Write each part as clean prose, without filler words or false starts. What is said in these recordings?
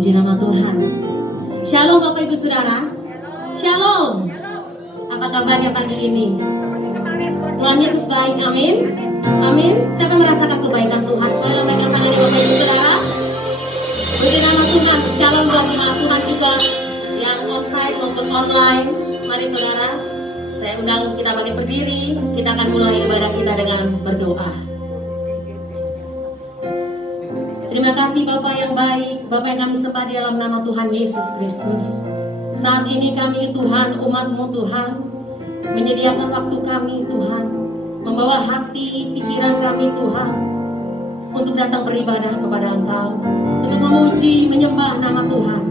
Puji nama Tuhan. Shalom Bapak Ibu Saudara. Shalom. Apa kabarnya pagi ini? Tuhan Yesus baik, amin. Amin. Siapa merasakan kebaikan Tuhan? Boleh pegang tangannya Bapak Ibu Saudara. Puji nama Tuhan. Shalom buat jemaat Tuhan juga yang onsite maupun online. Mari saudara, saya undang kita bagi berdiri. Kita akan mulai ibadah kita dengan berdoa. Terima kasih Bapak yang baik, Bapak yang kami sembah di dalam nama Tuhan Yesus Kristus. Saat ini kami Tuhan, umat-Mu Tuhan, menyediakan waktu kami Tuhan, membawa hati, pikiran kami Tuhan, untuk datang beribadah kepada Engkau, untuk memuji, menyembah nama Tuhan.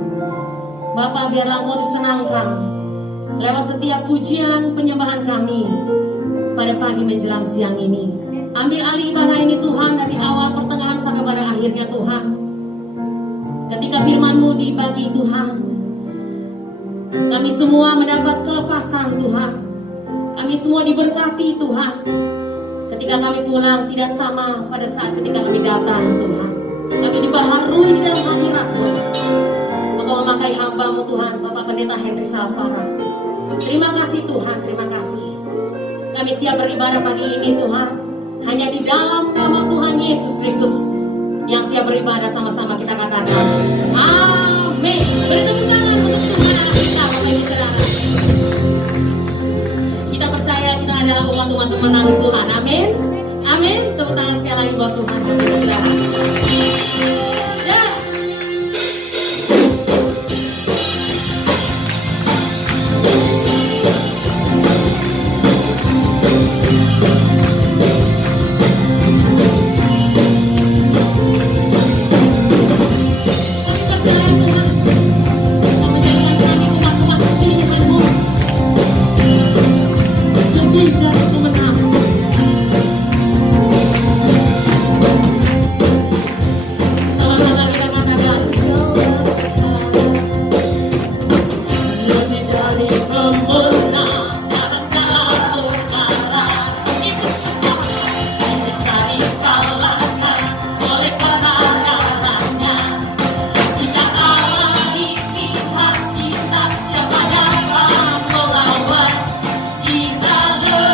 Bapak, biarlah Engkau disenangkan lewat setiap pujian penyembahan kami pada pagi menjelang siang ini. Ambil alih ibadah ini Tuhan dari awal pertengahan sampai pada akhirnya Tuhan. Ketika firman-Mu dibagi Tuhan, kami semua mendapat kelepasan Tuhan. Kami semua diberkati Tuhan. Ketika kami pulang tidak sama pada saat ketika kami datang Tuhan. Kami dibaharui di dalam hadirat-Mu. Engkau memakai hamba-Mu Tuhan, Bapak Pendeta Henry Salpara. Terima kasih Tuhan, terima kasih. Kami siap beribadah pagi ini Tuhan. Hanya di dalam nama Tuhan Yesus Kristus yang siap beribadah, sama-sama kita katakan amin. Beri tepuk tangan untuk Tuhan anak kita, Bapak Ibu Saudara. Kita percaya kita adalah umat-umat pemenang Tuhan, amin. Amin. Tepuk tangan sekali lagi buat Tuhan, Bapak Ibu Saudara.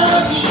Kita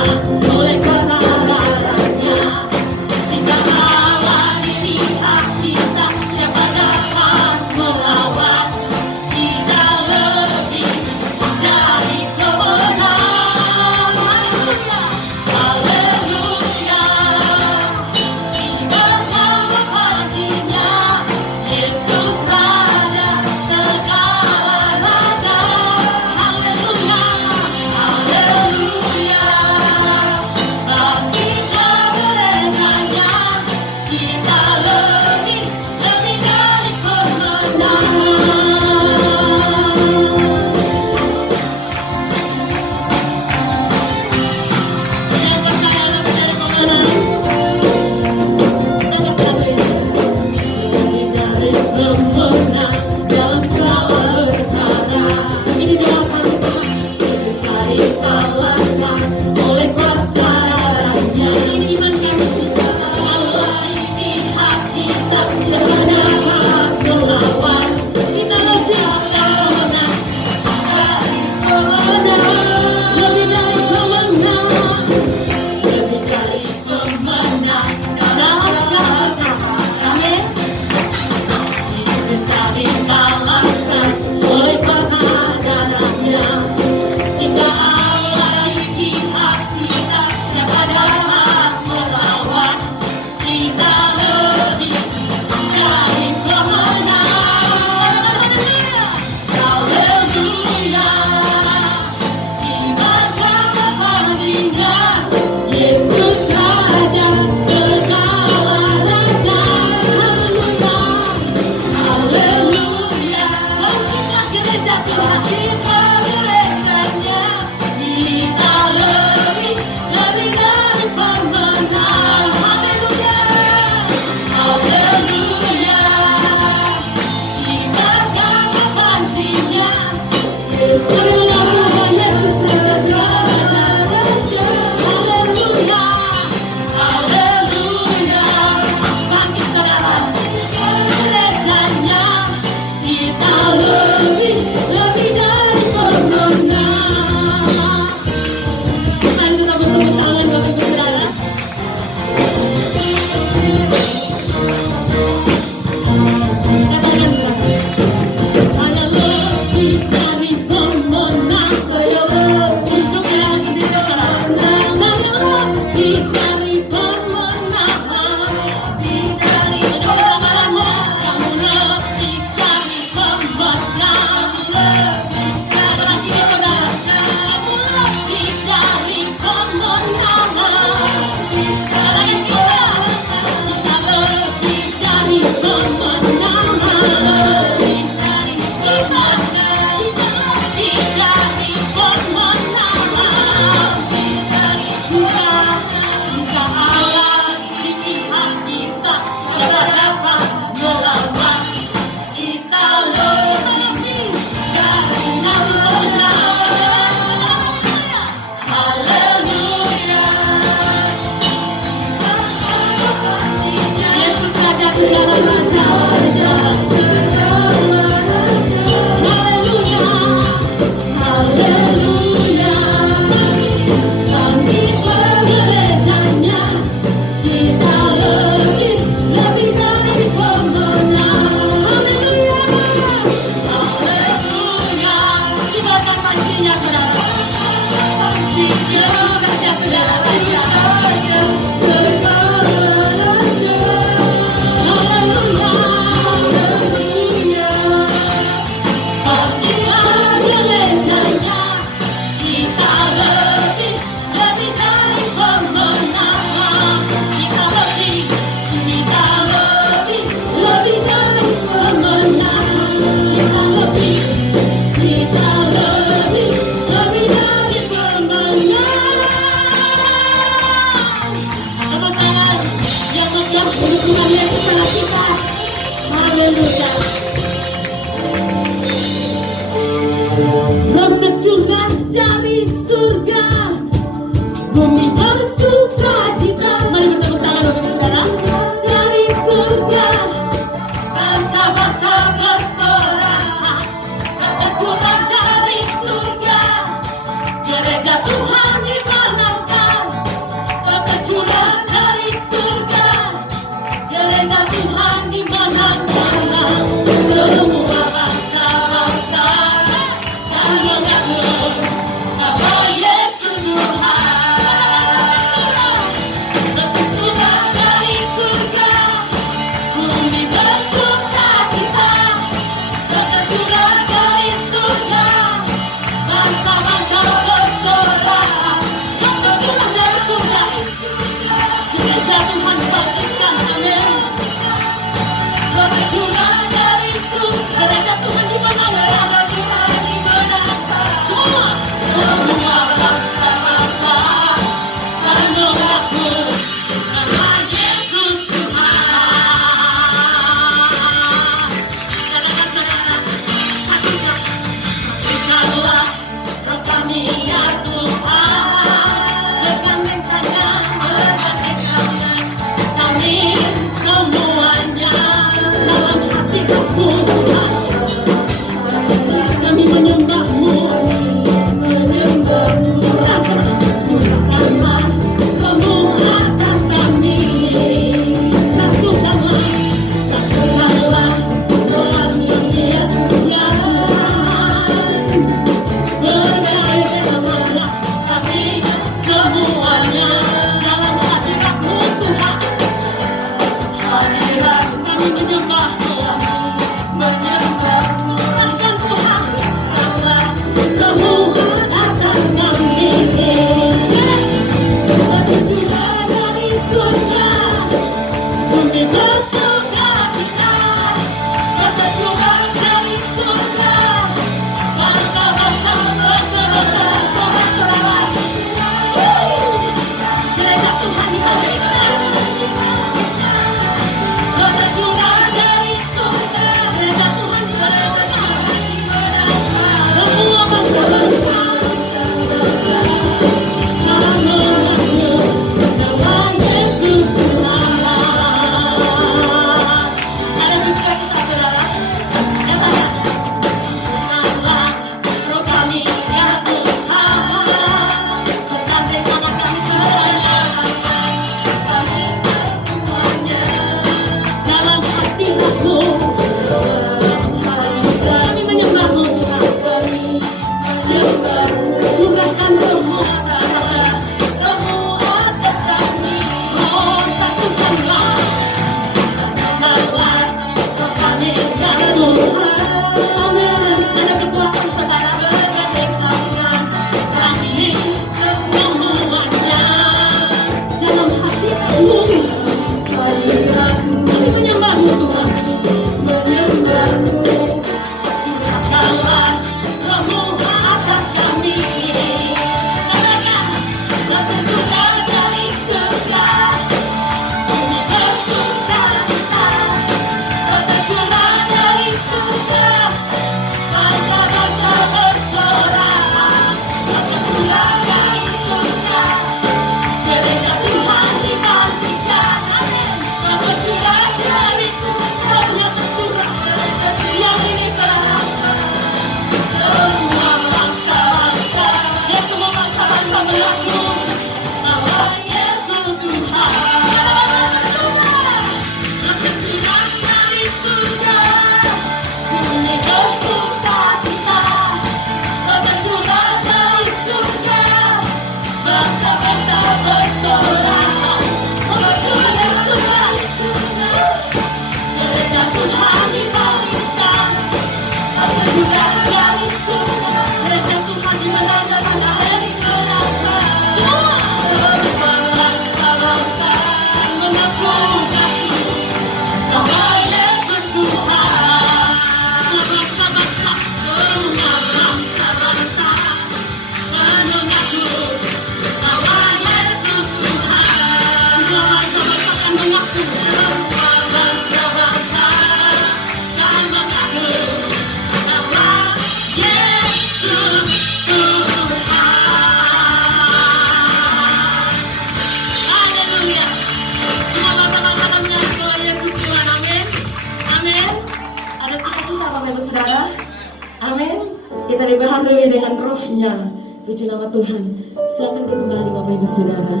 Kita dibaharui dengan rohnya. Puji nama Tuhan. Silakan kembali Bapak Ibu Saudara.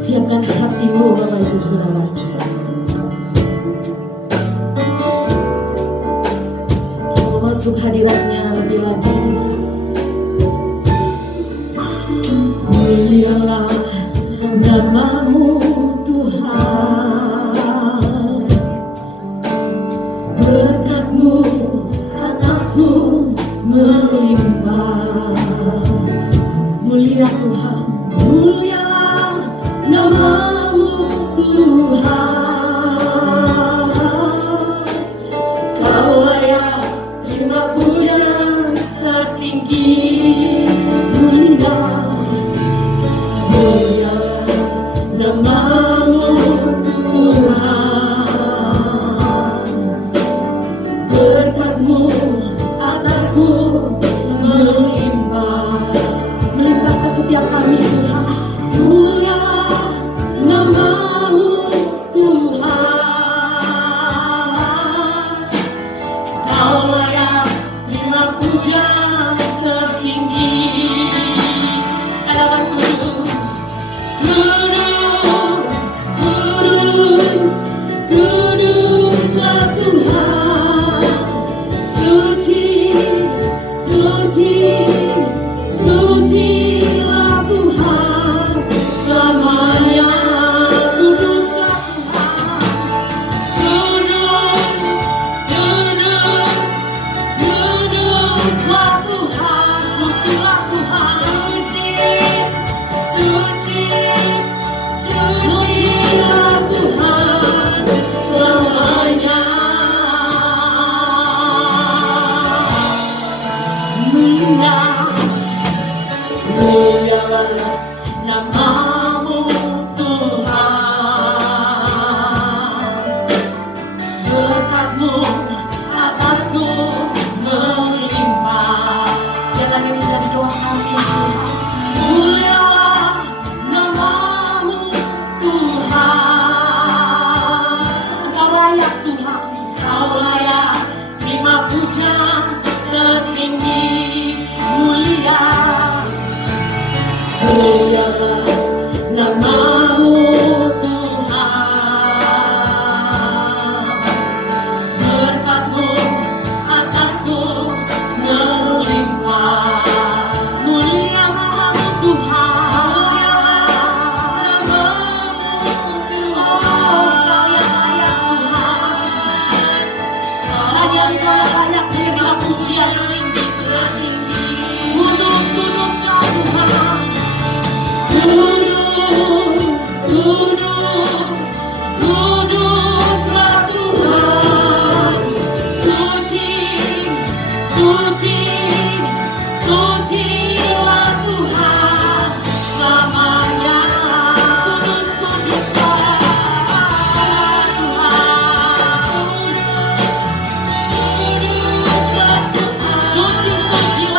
Siapkan hatimu Bapak Ibu Saudara. Kita masuk hadiratnya lebih lagi. Mulialah namamu Tuhan, berkat-Mu atasku melimpah. Mulia Tuhan, mulialah namamu Tuhan, Kau layak terima pujian tertinggi. Mulia, mulialah namamu Tuhan, berkat-Mu atasku melimpah, melimpah ke setiap kami Tuhan. Mulia namamu Tuhan, Kau layak terima pujian tertinggi. Katakan kudus, kudus, kudus, kuduslah Tuhan. Suci, suci, sucilah Tuhan. Selamanya kuduslah Tuhan. Kudus, kudus, kuduslah Tuhan. Sucilah Tuhan. Suci, sucilah Tuhan selamanya. Mulialah namamu Tuhan, berkat-Mu atasku melimpah. Jangan ini jadi doa kami Tuhan. Mulialah namamu Tuhan, Kau layak Tuhan, Kau layak terima pujian tertinggi. Mulia, mulialah namamu Tuhan, berkat-Mu atasku melimpah. Mulia namamu Tuhan, Kau layak Tuhan, hanya Kau layak terima pujian tinggi tertinggi. Kudus, kuduslah Tuhan. Kudus, kudus, kuduslah Tuhan. Suci, suci, sucilah Tuhan selamanya. Kudus, kuduslah Tuhan. Kuduslah Tuhan. Suci, suci,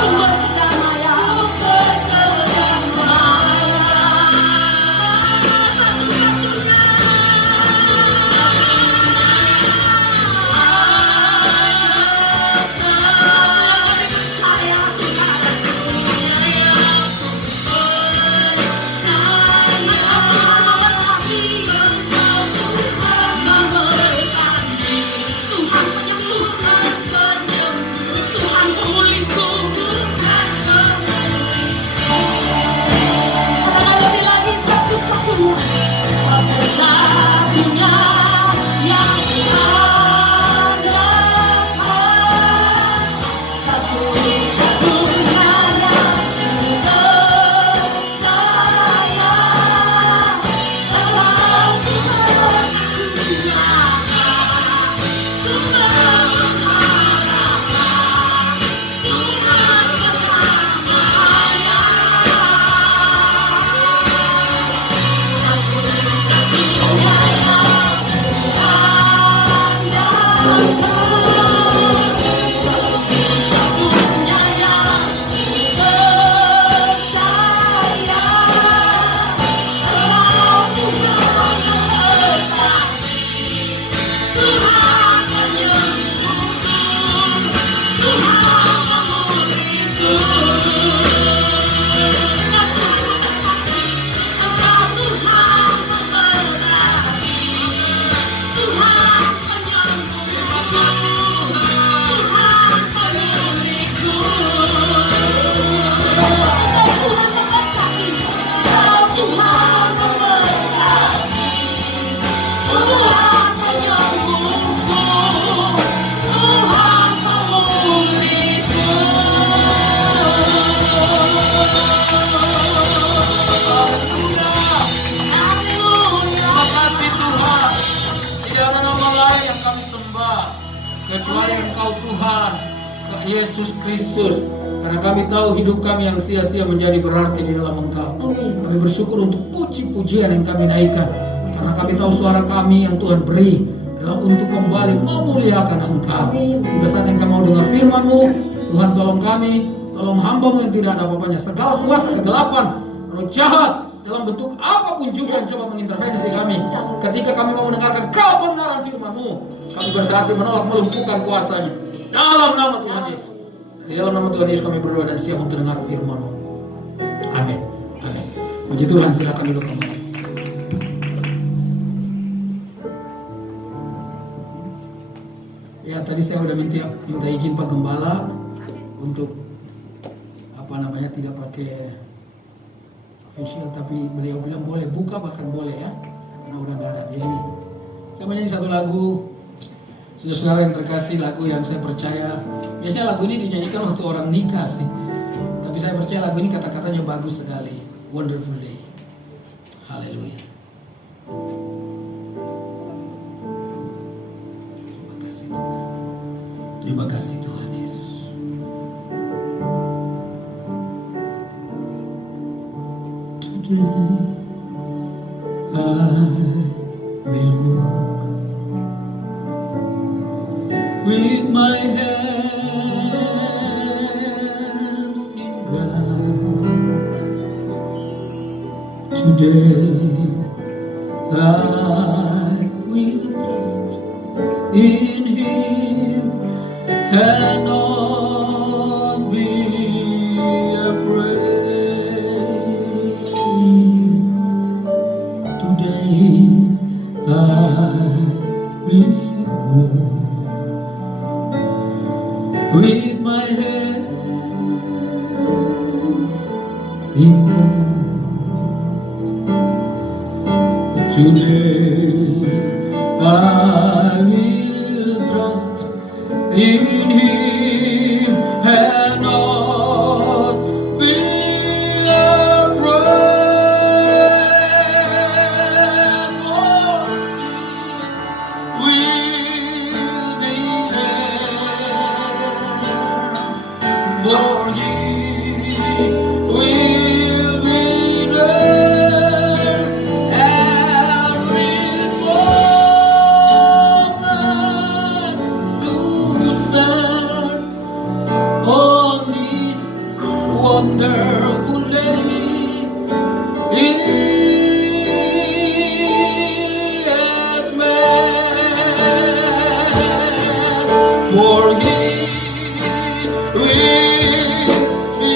Sumber kedamaian, Yesus Kristus. Karena kami tahu hidup kami yang sia-sia menjadi berarti di dalam Engkau. Kami bersyukur untuk puji-pujian yang kami naikkan. Karena kami tahu suara kami yang Tuhan beri adalah untuk kembali memuliakan Engkau. Pada saat yang kami mau dengar firman-Mu, Tuhan tolong kami, tolong hamba-Mu yang tidak ada apa-apanya. Segala kuasa kegelapan, roh jahat dalam bentuk apapun juga yang coba mengintervensi kami. Ketika kami mau mendengarkan kebenaran firman-Mu, kami berhati menolak melumpuhkan kuasanya. Dalam nama Tuhan Yesus. Di dalam nama Tuhan Yesus kami berdoa dan siap untuk dengar firman-Mu. Amin. Amin. Puji Tuhan, silakan duduk kembali. Ya, tadi saya udah minta izin Pak Gembala untuk tidak pakai official, tapi beliau bilang boleh buka, bahkan boleh ya, karena udah nggak ada. Jadi saya menyanyi satu lagu. Saudara-saudara yang terkasih, lagu yang saya percaya, biasanya lagu ini dinyanyikan waktu orang nikah sih, tapi saya percaya lagu ini kata-katanya bagus sekali. Wonderful Day. Haleluya. Terima kasih Tuhan Yesus. Today I will walk with my hands in God. Today I will trust in Him and not be afraid. Today I will walk with my hands in God. Today I will trust in Him and not be afraid. For He will be there. For He will be there every moment to stand on this wonderful day. He has made. For He will be,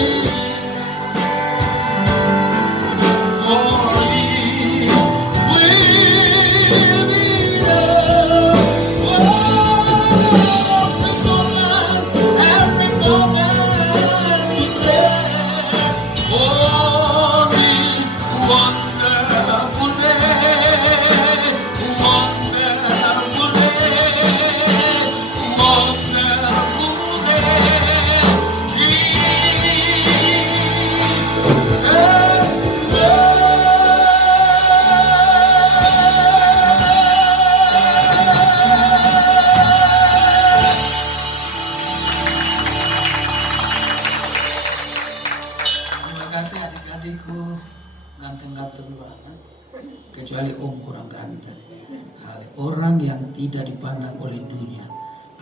for He will be there. Every moment to stand on this wonderful day, wonderful day, wonderful day. He Terima kasih adik-adikku, ganteng-ganteng banget. Kecuali Om kurang ganteng. Orang yang tidak dipandang oleh dunia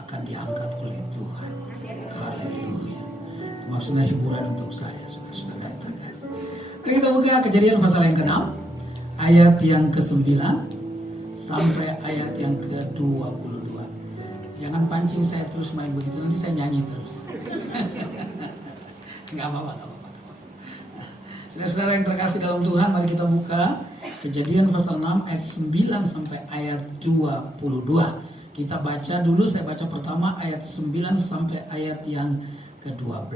akan diangkat oleh Tuhan. Haleluya. Itu maksudnya hiburan untuk saya, saudara-saudara yang terkasih. Mari kita buka Kejadian pasal yang ke-6, ayat yang ke-9 sampai ayat yang ke-22. Jangan pancing saya terus main begitu, nanti saya nyanyi terus. Gak apa-apa. Saudara-saudara yang terkasih dalam Tuhan, mari kita buka Kejadian pasal 6 ayat 9 sampai ayat 22. Kita baca dulu, saya baca pertama ayat 9 sampai ayat yang ke-12.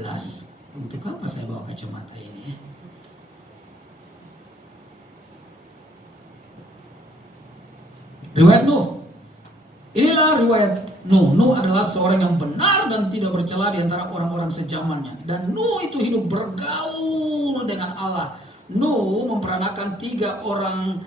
Untuk apa saya bawa kacamata ini? Riwayat Nuh. Inilah riwayat Nuh. Nuh adalah seorang yang benar dan tidak bercela di antara orang-orang sejamannya. Dan Nuh itu hidup bergaul dengan Allah. Nuh memperanakan tiga orang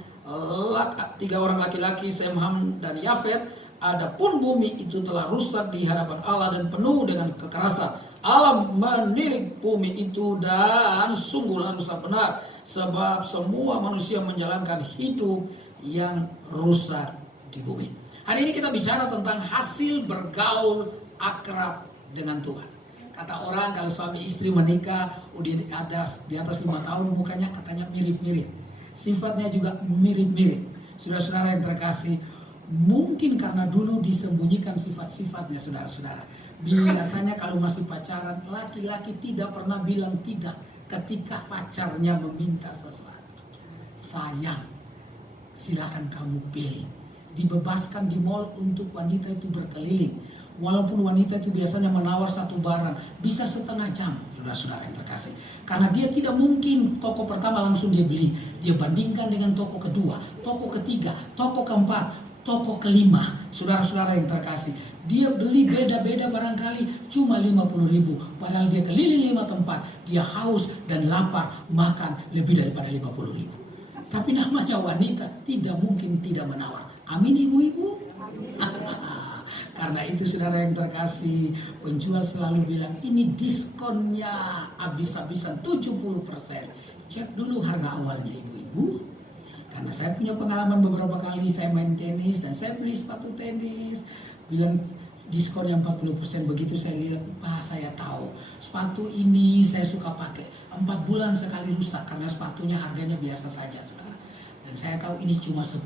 laki-laki, Sem, Ham, dan Yafet. Adapun bumi itu telah rusak di hadapan Allah dan penuh dengan kekerasan. Allah menilik bumi itu dan sungguhlah rusak benar, sebab semua manusia menjalankan hidup yang rusak di bumi. Hari ini kita bicara tentang hasil bergaul akrab dengan Tuhan. Kata orang kalau suami istri menikah udah ada di atas 5 tahun, mukanya katanya mirip-mirip, sifatnya juga mirip-mirip. Saudara-saudara yang terkasih, mungkin karena dulu disembunyikan sifat-sifatnya, saudara-saudara. Biasanya kalau masih pacaran, laki-laki tidak pernah bilang tidak ketika pacarnya meminta sesuatu. Sayang, silakan kamu pilih. Dibebaskan di mall untuk wanita itu berkeliling. Walaupun wanita itu biasanya menawar satu barang, bisa setengah jam, saudara-saudara yang terkasih. Karena dia tidak mungkin toko pertama langsung dia beli. Dia bandingkan dengan toko kedua, toko ketiga, toko keempat, toko kelima. Saudara-saudara yang terkasih, dia beli beda-beda barangkali cuma 50.000. Padahal dia keliling 5 tempat, dia haus dan lapar, makan lebih daripada 50.000. Tapi namanya wanita tidak mungkin tidak menawar. Amin ibu-ibu. Karena itu saudara yang terkasih, penjual selalu bilang ini diskonnya habis-habisan 70%. Cek dulu harga awalnya ibu-ibu. Karena saya punya pengalaman beberapa kali saya main tenis dan saya beli sepatu tenis. Bilang diskon yang 40%, begitu saya lihat, saya tahu sepatu ini saya suka pakai. 4 bulan sekali rusak karena sepatunya harganya biasa saja saudara. Dan saya tahu ini cuma 10%.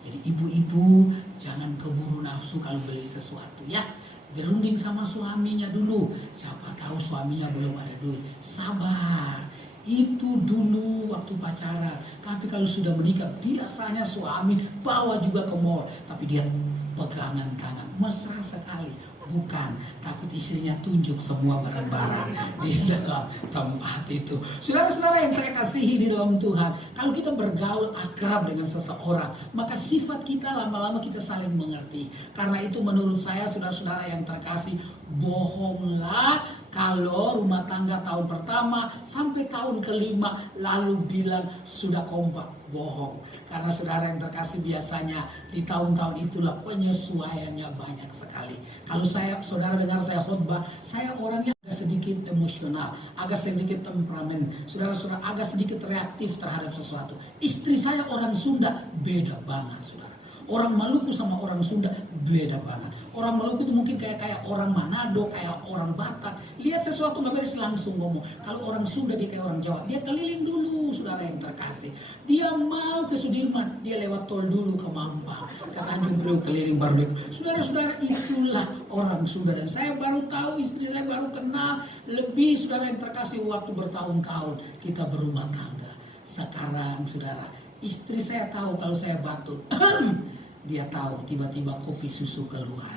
Jadi ibu-ibu jangan keburu nafsu kalau beli sesuatu ya. Berunding sama suaminya dulu. Siapa tahu suaminya belum ada duit. Sabar. Itu dulu waktu pacaran. Tapi kalau sudah menikah, biasanya suami bawa juga ke mall. Tapi dia pegangan tangan. Mesra sekali. Bukan, takut istrinya tunjuk semua barang-barang di dalam tempat itu. Saudara-saudara yang saya kasihi di dalam Tuhan, kalau kita bergaul akrab dengan seseorang, maka sifat kita lama-lama kita saling mengerti. Karena itu menurut saya saudara-saudara yang terkasih, bohonglah kalau rumah tangga tahun pertama sampai tahun kelima lalu bilang sudah kompak. Bohong. Karena saudara yang terkasih biasanya di tahun-tahun itulah penyesuaiannya banyak sekali. Kalau saudara dengar saya khotbah, saya orangnya agak sedikit emosional, agak sedikit temperamen. Saudara-saudara agak sedikit reaktif terhadap sesuatu. Istri saya orang Sunda, beda banget saudara. Orang Maluku sama orang Sunda beda banget. Orang Maluku itu mungkin kayak orang Manado, kayak orang Batak. Lihat sesuatu nggak beres langsung ngomong. Kalau orang Sunda dia kayak orang Jawa. Dia keliling dulu, saudara yang terkasih. Dia mau ke Sudirman, dia lewat tol dulu ke Mampang, ke Tanjung Priok keliling baru dia. Saudara-saudara itulah orang Sunda. Dan saya baru tahu, istri saya baru kenal lebih saudara yang terkasih waktu bertahun-tahun kita berumah tangga. Sekarang saudara, istri saya tahu kalau saya batuk. Dia tahu tiba-tiba kopi susu keluar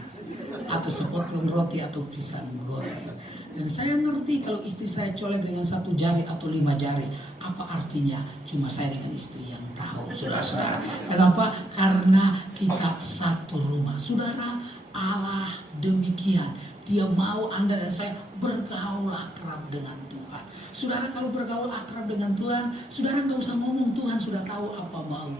atau sepotong roti atau pisang goreng. Dan saya ngerti kalau istri saya colek dengan 1 jari atau 5 jari, apa artinya? Cuma saya dengan istri yang tahu, saudara-saudara. Kenapa? Karena kita satu rumah. Saudara, Allah demikian. Dia mau Anda dan saya bergaul akrab dengan Tuhan. Saudara kalau bergaul akrab dengan Tuhan, saudara nggak usah ngomong, Tuhan sudah tahu apa mau.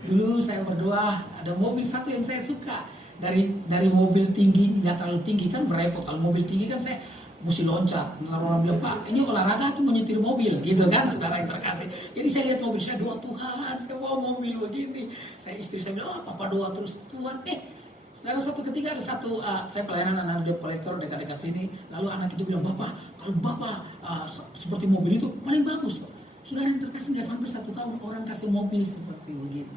Dulu saya berdoa, ada mobil satu yang saya suka. Dari mobil tinggi, nggak terlalu tinggi kan berefok. Kalau mobil tinggi kan saya mesti loncat. Orang bilang, Pak, ini olahraga tuh menyetir mobil, gitu kan, saudara yang terkasih. Jadi saya lihat mobil, saya doa, Tuhan, saya mau mobil begini. Istri saya bilang, Papa doa terus, Tuhan. Saudara satu ketika ada saya pelayanan anak job kolektor dekat-dekat sini. Lalu anak itu bilang, Bapak, kalau Bapak seperti mobil itu paling bagus. Saudara yang terkasih nggak sampai 1 tahun orang kasih mobil seperti begitu.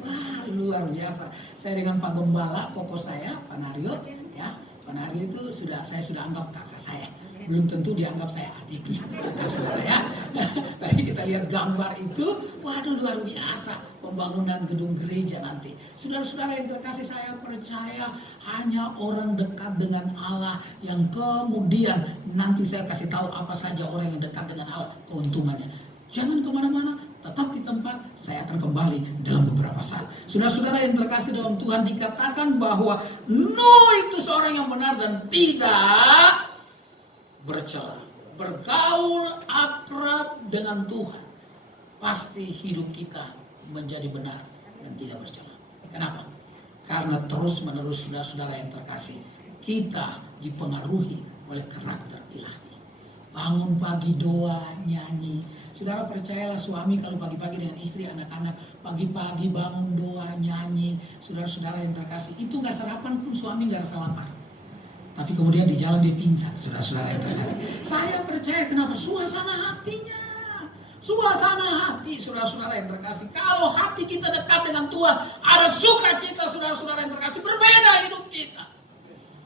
Wah, luar biasa. Saya dengan Pak Gembala, pokok saya, Pak Naryo, ya. Pak Naryo itu saya sudah anggap kakak saya. Belum tentu dianggap saya adiknya, saudara ya. Tadi kita lihat gambar itu, waduh luar biasa. Pembangunan gedung gereja nanti. Saudara-saudara yang terkasih, saya percaya hanya orang dekat dengan Allah yang kemudian nanti saya kasih tahu apa saja orang yang dekat dengan Allah keuntungannya. Jangan kemana-mana, tetap di tempat, saya akan kembali dalam beberapa saat. Saudara-saudara yang terkasih dalam Tuhan, dikatakan bahwa Nuh itu seorang yang benar dan tidak bercela. Bergaul akrab dengan Tuhan, pasti hidup kita menjadi benar dan tidak bercela. Kenapa? Karena terus-menerus saudara-saudara yang terkasih, kita dipengaruhi oleh karakter ilahi. Bangun pagi doa, nyanyi. Saudara percayalah, suami kalau pagi-pagi dengan istri, anak-anak, pagi-pagi bangun doa, nyanyi. Saudara-saudara yang terkasih, itu gak sarapan pun suami gak rasa lapar. Tapi kemudian di jalan dia pingsan, saudara-saudara yang terkasih. Saya percaya, kenapa? Suasana hatinya. Suasana hati, saudara-saudara yang terkasih. Kalau hati kita dekat dengan Tuhan, ada sukacita, saudara-saudara yang terkasih. Berbeda hidup kita.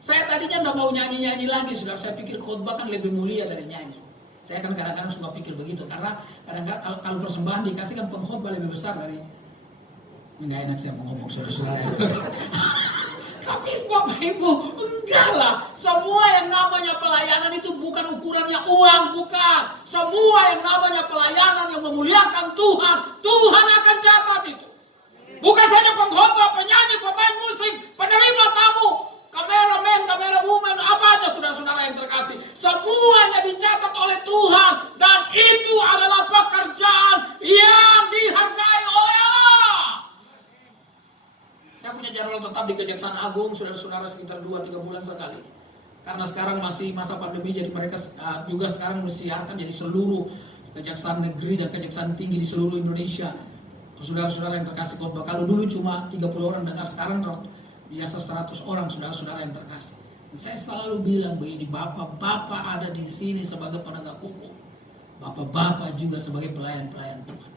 Saya tadinya tidak mau nyanyi-nyanyi lagi, saudara. Saya pikir khotbah kan lebih mulia dari nyanyi. Saya kan kadang-kadang suka pikir begitu, karena kadang-kadang kalau persembahan dikasih kan pengkhotbah lebih besar dari. Nggak enak saya mau ngomong, saudara-saudara. Tapi Bapak Ibu, enggak lah. Semua yang namanya pelayanan itu bukan ukurannya uang, bukan. Semua yang namanya pelayanan yang memuliakan Tuhan, Tuhan akan catat itu. Bukan saja pengkhotbah, penyanyi, pemain musik, penerima tamu, kameramen, kamerawoman, apa aja saudara-saudara yang terkasih. Semuanya dicatat oleh Tuhan. Dan itu adalah pekerjaan yang dihargai oleh Allah. Saya punya jadwal tetap di Kejaksaan Agung, saudara-saudara, sekitar 2-3 bulan sekali. Karena sekarang masih masa pandemi, jadi mereka juga sekarang menyiarkan jadi seluruh Kejaksaan Negeri dan Kejaksaan Tinggi di seluruh Indonesia. Saudara-saudara yang terkasih khotbah. Kalau dulu cuma 30 orang dengar, sekarang biasa 100 orang, saudara-saudara yang terkasih. Dan saya selalu bilang begini, bapak-bapak ada di sini sebagai penegak hukum. Bapak-bapak juga sebagai pelayan-pelayan Tuhan.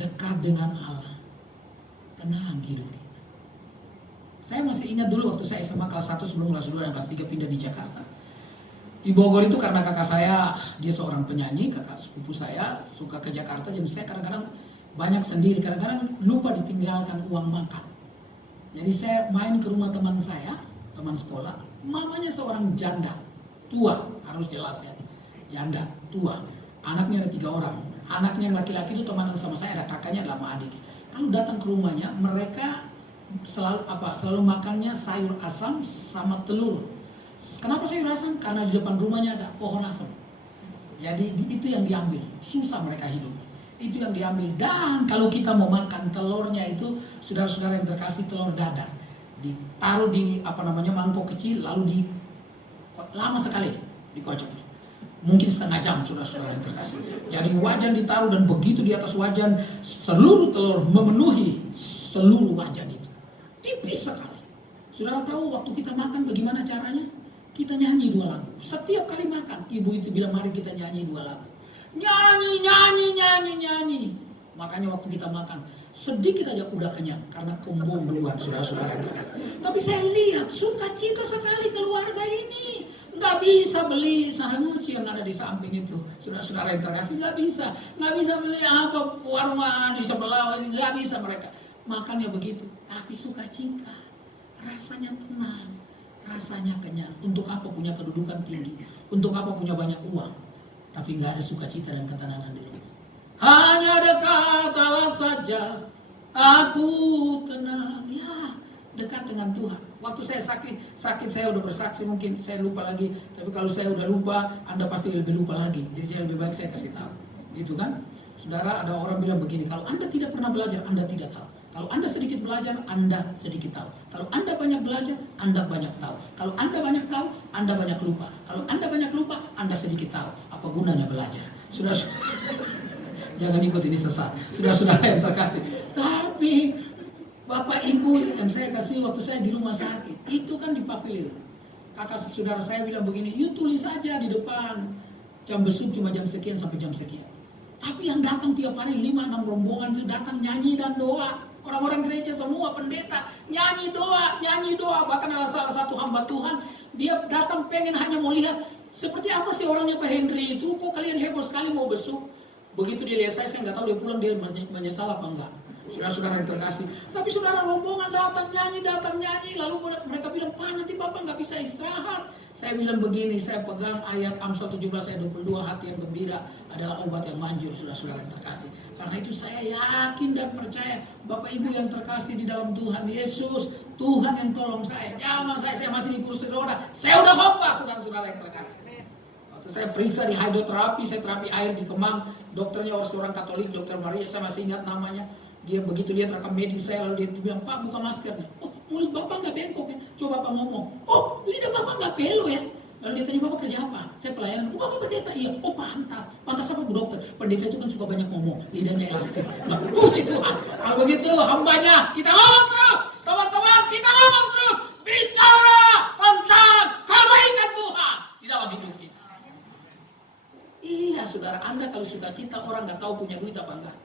Dekat dengan Allah. Tenang hidup. Saya masih ingat dulu waktu saya SMA kelas 1 sebelum kelas 2 dan kelas 3 pindah di Jakarta. Di Bogor itu karena kakak saya, dia seorang penyanyi, kakak sepupu saya, suka ke Jakarta. Jadi saya kadang-kadang banyak sendiri, kadang-kadang lupa ditinggalkan uang makan. Jadi saya main ke rumah teman saya, teman sekolah. Mamanya seorang janda, tua, harus jelas ya. Janda, tua. Anaknya ada 3 orang. Anaknya yang laki-laki itu teman sama saya, ada kakaknya, ada sama adik. Kalau datang ke rumahnya, mereka selalu makannya sayur asam sama telur. Kenapa sayur asam? Karena di depan rumahnya ada pohon asam. Jadi itu yang diambil. Susah mereka hidup. Itu yang diambil. Dan kalau kita mau makan telurnya itu, saudara-saudara yang terkasih, telur dadar. Ditaruh di mangkok kecil, lalu lama sekali dikocok. Mungkin setengah jam, saudara-saudara yang terkasih. Jadi wajan ditaruh dan begitu di atas wajan, seluruh telur memenuhi seluruh wajan itu. Tipis sekali. Saudara tahu waktu kita makan bagaimana caranya? Kita nyanyi 2 lagu. Setiap kali makan, ibu itu bilang mari kita nyanyi 2 lagu. Nyanyi, nyanyi, nyanyi, nyanyi. Makanya waktu kita makan, sedikit aja udah kenyang. Karena kembung duluan, saudara-saudara yang terkasih. Tapi saya lihat, sukacita sekali keluarga ini. Nggak bisa beli saramuci yang ada di samping itu, saudara-saudara yang terkasih, nggak bisa beli apa warung di sebelah ini, nggak bisa mereka makannya begitu. Tapi sukacita, rasanya tenang, rasanya kenyang. Untuk apa punya kedudukan tinggi, untuk apa punya banyak uang, tapi nggak ada sukacita dan ketenangan di rumah. Hanya dekat Allah saja, aku tenang. Ya, dekat dengan Tuhan. Waktu saya sakit saya udah bersaksi, mungkin saya lupa lagi. Tapi kalau saya udah lupa, Anda pasti lebih lupa lagi. Jadi saya lebih baik saya kasih tahu. Gitu kan? Saudara, ada orang bilang begini, kalau Anda tidak pernah belajar, Anda tidak tahu. Kalau Anda sedikit belajar, Anda sedikit tahu. Kalau Anda banyak belajar, Anda banyak tahu. Kalau Anda banyak tahu, Anda banyak lupa. Kalau Anda banyak lupa, Anda sedikit tahu. Apa gunanya belajar? Saudara, jangan ikut ini sesat. Saudara-saudara yang terkasih. Tapi Bapak Ibu yang saya kasih waktu saya di rumah sakit, itu kan di pavilion. Kakak saudara saya bilang begini, you tulis saja di depan, jam besuk cuma jam sekian sampai jam sekian. Tapi yang datang tiap hari 5-6 rombongan itu datang nyanyi dan doa. Orang-orang gereja semua, pendeta, nyanyi doa. Bahkan ada salah satu hamba Tuhan, dia datang pengen hanya mau lihat, seperti apa sih orangnya Pak Henry itu, kok kalian heboh sekali mau besuk. Begitu dia lihat saya nggak tahu dia pulang dia menyesal apa enggak. Saudara-saudara yang terkasih. Tapi saudara rombongan datang nyanyi. Lalu mereka bilang, Pak nanti Bapak nggak bisa istirahat. Saya bilang begini, saya pegang ayat Amsal 17 ayat 22, hati yang gembira adalah obat yang manjur, saudara-saudara yang terkasih. Karena itu saya yakin dan percaya, Bapak Ibu yang terkasih di dalam Tuhan Yesus, Tuhan yang tolong saya. Jangan saya masih di kursi roda. Saya udah khotbah, saudara-saudara yang terkasih. Waktu saya periksa di hidroterapi, saya terapi air di Kemang. Dokternya seorang Katolik, Dokter Maria, saya masih ingat namanya. Dia begitu lihat rekam medis saya, lalu dia bilang, Pak buka maskernya. Oh, mulut Bapak nggak bengkok ya? Coba Bapak ngomong. Oh, lidah Bapak nggak belo ya? Lalu dia tanya, Bapak kerja apa? Saya pelayanan. Oh, Bapak pendeta? Iya. Oh, pantas. Pantas apa Bu Dokter? Pendeta itu kan suka banyak ngomong. Lidahnya elastis. Nggak, puji Tuhan. Kalau begitu hambanya, kita ngomong terus. Teman-teman, kita ngomong terus. Bicara tentang kebaikan Tuhan di dalam hidup kita. Iya, saudara, Anda kalau sukacita, orang nggak tahu punya duit apa enggak.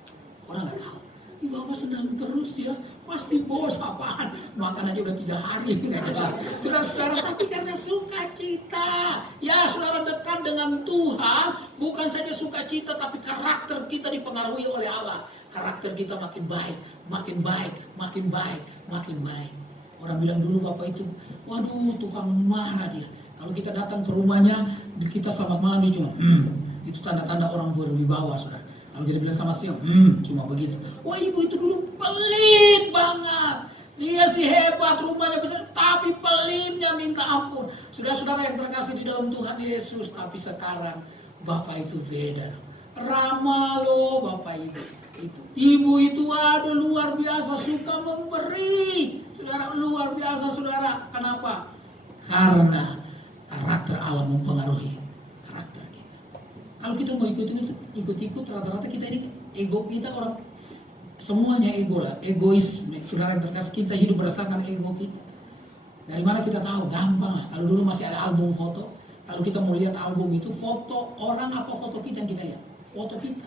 Orang nggak tahu. Bapak senang terus ya, pasti bos apaan, makan aja udah 3 hari nggak jelas. Saudara-saudara, tapi karena sukacita, ya saudara dekat dengan Tuhan, bukan saja sukacita, tapi karakter kita dipengaruhi oleh Allah. Karakter kita makin baik, makin baik, makin baik, makin baik. Orang bilang dulu Bapak itu, waduh tukang marah dia. Kalau kita datang ke rumahnya, kita selamat malam dia cuma, itu tanda-tanda orang berwibawa saudara. Kalau kita bilang selamat siang, cuma begitu. Wah ibu itu dulu pelit banget. Dia sih hebat, rumahnya besar, tapi pelitnya minta ampun. Saudara-saudara yang terkasih di dalam Tuhan Yesus, tapi sekarang Bapak itu beda. Ramah loh Bapak Ibu. Ibu itu aduh luar biasa suka memberi. Saudara luar biasa saudara. Kenapa? Karena karakter Allah mempengaruhi karakter kita. Kalau kita mau ikut-ikut rata-rata kita ini ego kita orang semuanya ego lah, egois. Saudara yang terkasih, kita hidup berdasarkan ego kita. Dari mana kita tahu? Gampang lah. Kalau dulu masih ada album foto, kalau kita mau lihat album itu foto orang apa foto kita yang kita lihat? Foto kita.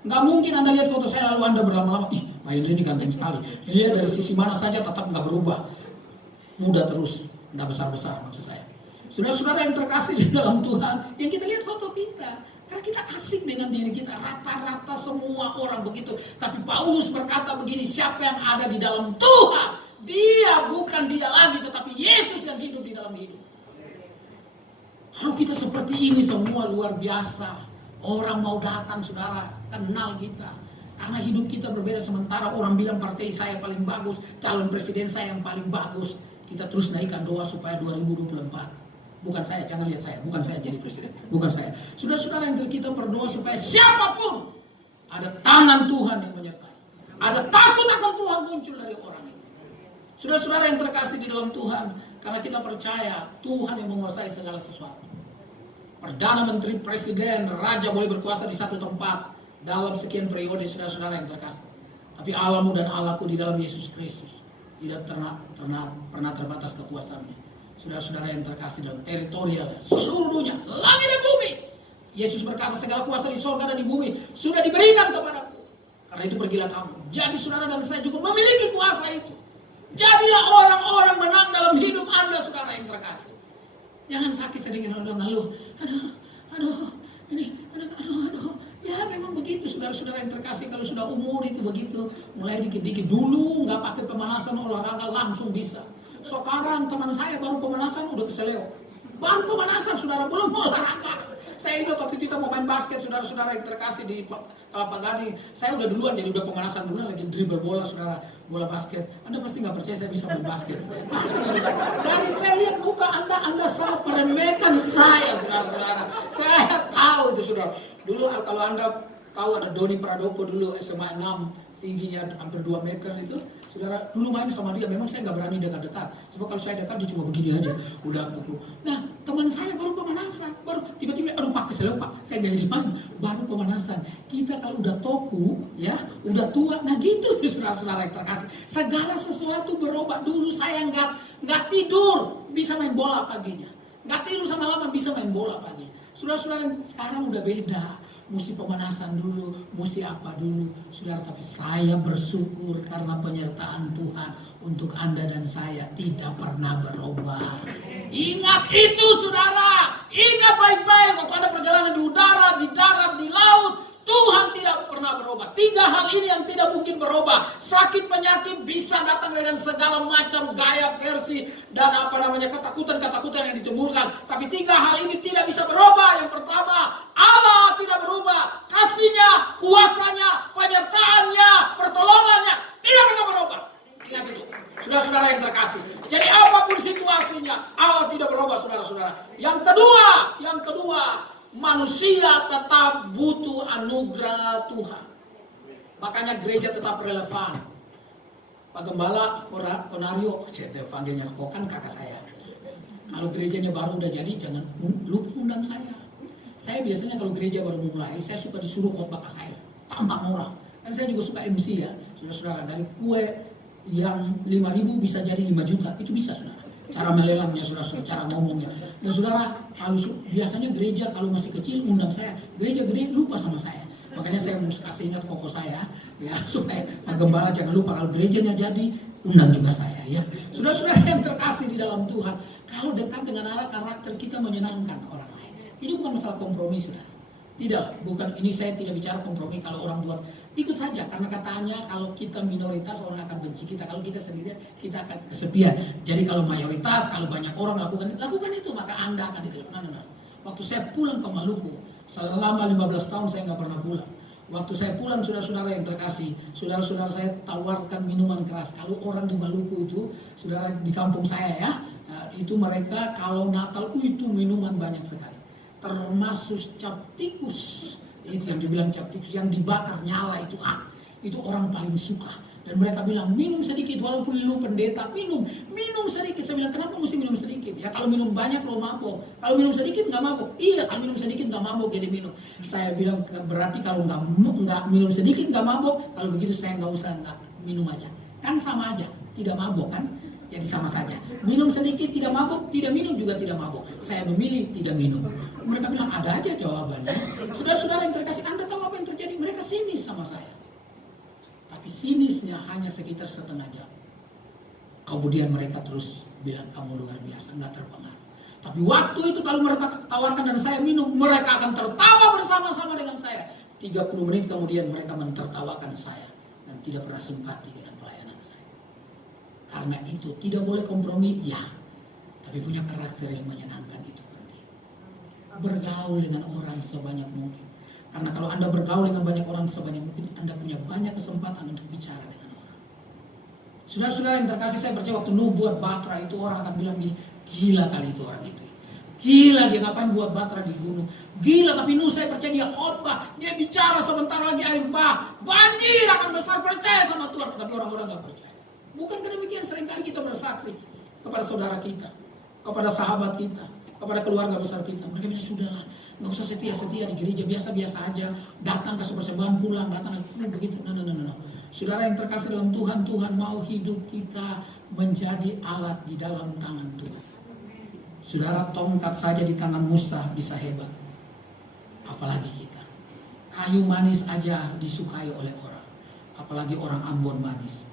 Nggak mungkin Anda lihat foto saya lalu Anda berlama-lama, ih Pak Hendri ini ganteng sekali. Lihat dari sisi mana saja tetap nggak berubah, muda terus, nggak besar-besar maksud saya. Saudara-saudara yang terkasih di dalam Tuhan, yang kita lihat foto kita. Karena kita asik dengan diri kita, rata-rata semua orang begitu. Tapi Paulus berkata begini, siapa yang ada di dalam Tuhan, dia bukan dia lagi, tetapi Yesus yang hidup di dalam hidup. Kalau kita seperti ini semua luar biasa. Orang mau datang saudara, kenal kita. Karena hidup kita berbeda, sementara orang bilang partai saya paling bagus, calon presiden saya yang paling bagus. Kita terus naikkan doa supaya 2024. Bukan saya, jangan lihat saya, bukan saya jadi presiden, bukan saya. Saudara-saudara yang kita berdoa supaya siapapun ada tangan Tuhan yang menyertai, ada takut akan Tuhan muncul dari orang itu. Saudara-saudara yang terkasih di dalam Tuhan, karena kita percaya Tuhan yang menguasai segala sesuatu. Perdana Menteri, Presiden, Raja boleh berkuasa di satu tempat dalam sekian periode, saudara-saudara yang terkasih. Tapi Allahmu dan Allahku di dalam Yesus Kristus tidak pernah terbatas kekuasaannya. Saudara-saudara yang terkasih dalam teritorial seluruh dunia, langit dan bumi. Yesus berkata segala kuasa di surga dan di bumi sudah diberikan kepadaku. Karena itu pergilah kamu. Jadi saudara dan saya juga memiliki kuasa itu. Jadilah orang-orang menang dalam hidup Anda saudara yang terkasih. Jangan sakit sedikit ngeluh. Aduh. Ya memang begitu saudara-saudara yang terkasih, kalau sudah umur itu begitu. Mulai dikit-dikit dulu nggak pakai pemanasan olahraga langsung bisa. Sekarang teman saya baru pemanasan udah keseleo. Baru pemanasan saudara, belum olahraga. Saya ingat waktu kita mau main basket, saudara-saudara yang terkasih di Kelapa Gading. Saya udah duluan, jadi udah pemanasan duluan lagi dribble bola saudara, bola basket. Anda pasti nggak percaya saya bisa main basket. Pasti nggak percaya. Dari saya lihat muka Anda sangat meremehkan saya saudara-saudara. Saya tahu itu saudara. Dulu kalau Anda tahu ada Doni Pradopo dulu SMA 6, tingginya hampir 2 meter itu, saudara dulu main sama dia, memang saya nggak berani dekat-dekat, sebab kalau saya dekat dia cuma begini aja, udah ketemu. Nah teman saya baru pemanasan, baru tiba-tiba aduh Pak kesel Pak, saya nggak jadi main, baru pemanasan. Kita kalau udah toku, ya udah tua, nah gitu tuh saudara-saudara yang terkasih. Segala sesuatu berubah. Dulu saya nggak tidur, bisa main bola paginya, nggak tidur sama lama bisa main bola paginya. Saudara-saudara sekarang udah beda. Mesti pemanasan dulu, mesti apa dulu. Saudara, tapi saya bersyukur karena penyertaan Tuhan untuk Anda dan saya tidak pernah berubah. Ingat itu saudara, ingat baik-baik waktu Anda perjalanan di udara, di darat, di laut, Tuhan tidak pernah berubah. 3 hal ini yang tidak mungkin berubah. Sakit penyakit bisa datang dengan segala macam gaya versi dan ketakutan-ketakutan yang ditimbulkan. Tapi 3 hal ini tidak bisa berubah. Yang pertama, Allah tidak berubah. Kasih-Nya, kuasanya, penyertaannya, pertolongannya tidak pernah berubah. Ingat itu, saudara-saudara yang terkasih. Jadi apapun situasinya, Allah tidak berubah, saudara-saudara. Yang kedua, manusia tetap butuh anugerah Tuhan. Makanya gereja tetap relevan. Pak Gembala, Ponario, panggilnya, kan kakak saya. Kalau gerejanya baru udah jadi, jangan lupa undang saya. Saya biasanya kalau gereja baru mulai, saya suka disuruh khotbah saya, tantang orang. Dan saya juga suka MC ya, saudara-saudara. Dari kue yang 5.000 bisa jadi 5 juta, itu bisa saudara. Cara melelangnya saudara-saudara, cara ngomongnya. Dan saudara, harus biasanya gereja kalau masih kecil undang saya, gereja gede lupa sama saya. Makanya saya mau kasih ingat koko saya, ya supaya Pak Gembala jangan lupa kalau gerejanya jadi undang juga saya, ya. Saudara-saudara yang terkasih di dalam Tuhan, kalau dekat dengan Allah, karakter kita menyenangkan orang lain. Ini bukan masalah kompromi, saudara. Tidak, bukan ini saya tidak bicara kompromi kalau orang buat ikut saja karena katanya kalau kita minoritas orang akan benci kita, kalau kita sendirian kita akan kesepian. Jadi kalau mayoritas, kalau banyak orang lakukan itu maka Anda akan diterima. Nah. Waktu saya pulang ke Maluku, selama 15 tahun saya nggak pernah pulang. Waktu saya pulang, saudara-saudara yang terkasih, saudara-saudara saya tawarkan minuman keras. Kalau orang di Maluku itu, saudara di kampung saya ya, itu mereka kalau Natal itu minuman banyak sekali. Termasuk cap tikus, itu yang dibilang cap tikus yang dibakar nyala itu orang paling suka. Dan mereka bilang minum sedikit walaupun lu pendeta minum sedikit. Saya bilang kenapa mesti minum sedikit? Ya kalau minum banyak lo mabok, kalau minum sedikit nggak mabok. Iya kalau minum sedikit nggak mabok jadi minum. Saya bilang berarti kalau nggak minum sedikit nggak mabok, kalau begitu saya nggak usah nggak minum aja. Kan sama aja, tidak mabok kan? Jadi sama saja. Minum sedikit tidak mabok, tidak minum juga tidak mabok. Saya memilih tidak minum. Mereka bilang ada aja jawabannya. Saudara-saudara yang terkasih, Anda tahu apa yang terjadi? Mereka sinis sama saya. Tapi sinisnya hanya sekitar setengah jam. Kemudian mereka terus bilang kamu luar biasa, nggak terpengaruh. Tapi waktu itu kalau mereka tawarkan dan saya minum, mereka akan tertawa bersama-sama dengan saya. 30 menit kemudian mereka mentertawakan saya dan tidak pernah simpati dengan pelayanan saya. Karena itu tidak boleh kompromi, ya. Tapi punya karakter yang menyenangkan itu penting. Bergaul dengan orang sebanyak mungkin. Karena kalau Anda bergaul dengan banyak orang sebanyak mungkin, Anda punya banyak kesempatan untuk bicara dengan orang. Saudara-saudara yang terkasih, saya percaya waktu Nuh buat batra itu orang akan bilang gini, gila kali itu orang itu. Gila dia ngapain buat batra di gunung. Gila tapi Nuh saya percaya dia khotbah, dia bicara sebentar lagi air bah, banjir akan besar, percaya sama Tuhan. Tapi orang-orang gak percaya. Bukan demikian, seringkali kita bersaksi kepada saudara kita, kepada sahabat kita, kepada keluarga besar kita. Mereka bilang sudahlah, nggak usah setia-setia di gereja, biasa-biasa aja, datang ke persembahan pulang, datang begitu. No. Saudara yang terkasih dalam Tuhan, Tuhan mau hidup kita menjadi alat di dalam tangan Tuhan. Saudara, tongkat saja di tangan Musa bisa hebat, apalagi kita. Kayu manis aja disukai oleh orang, apalagi orang Ambon manis.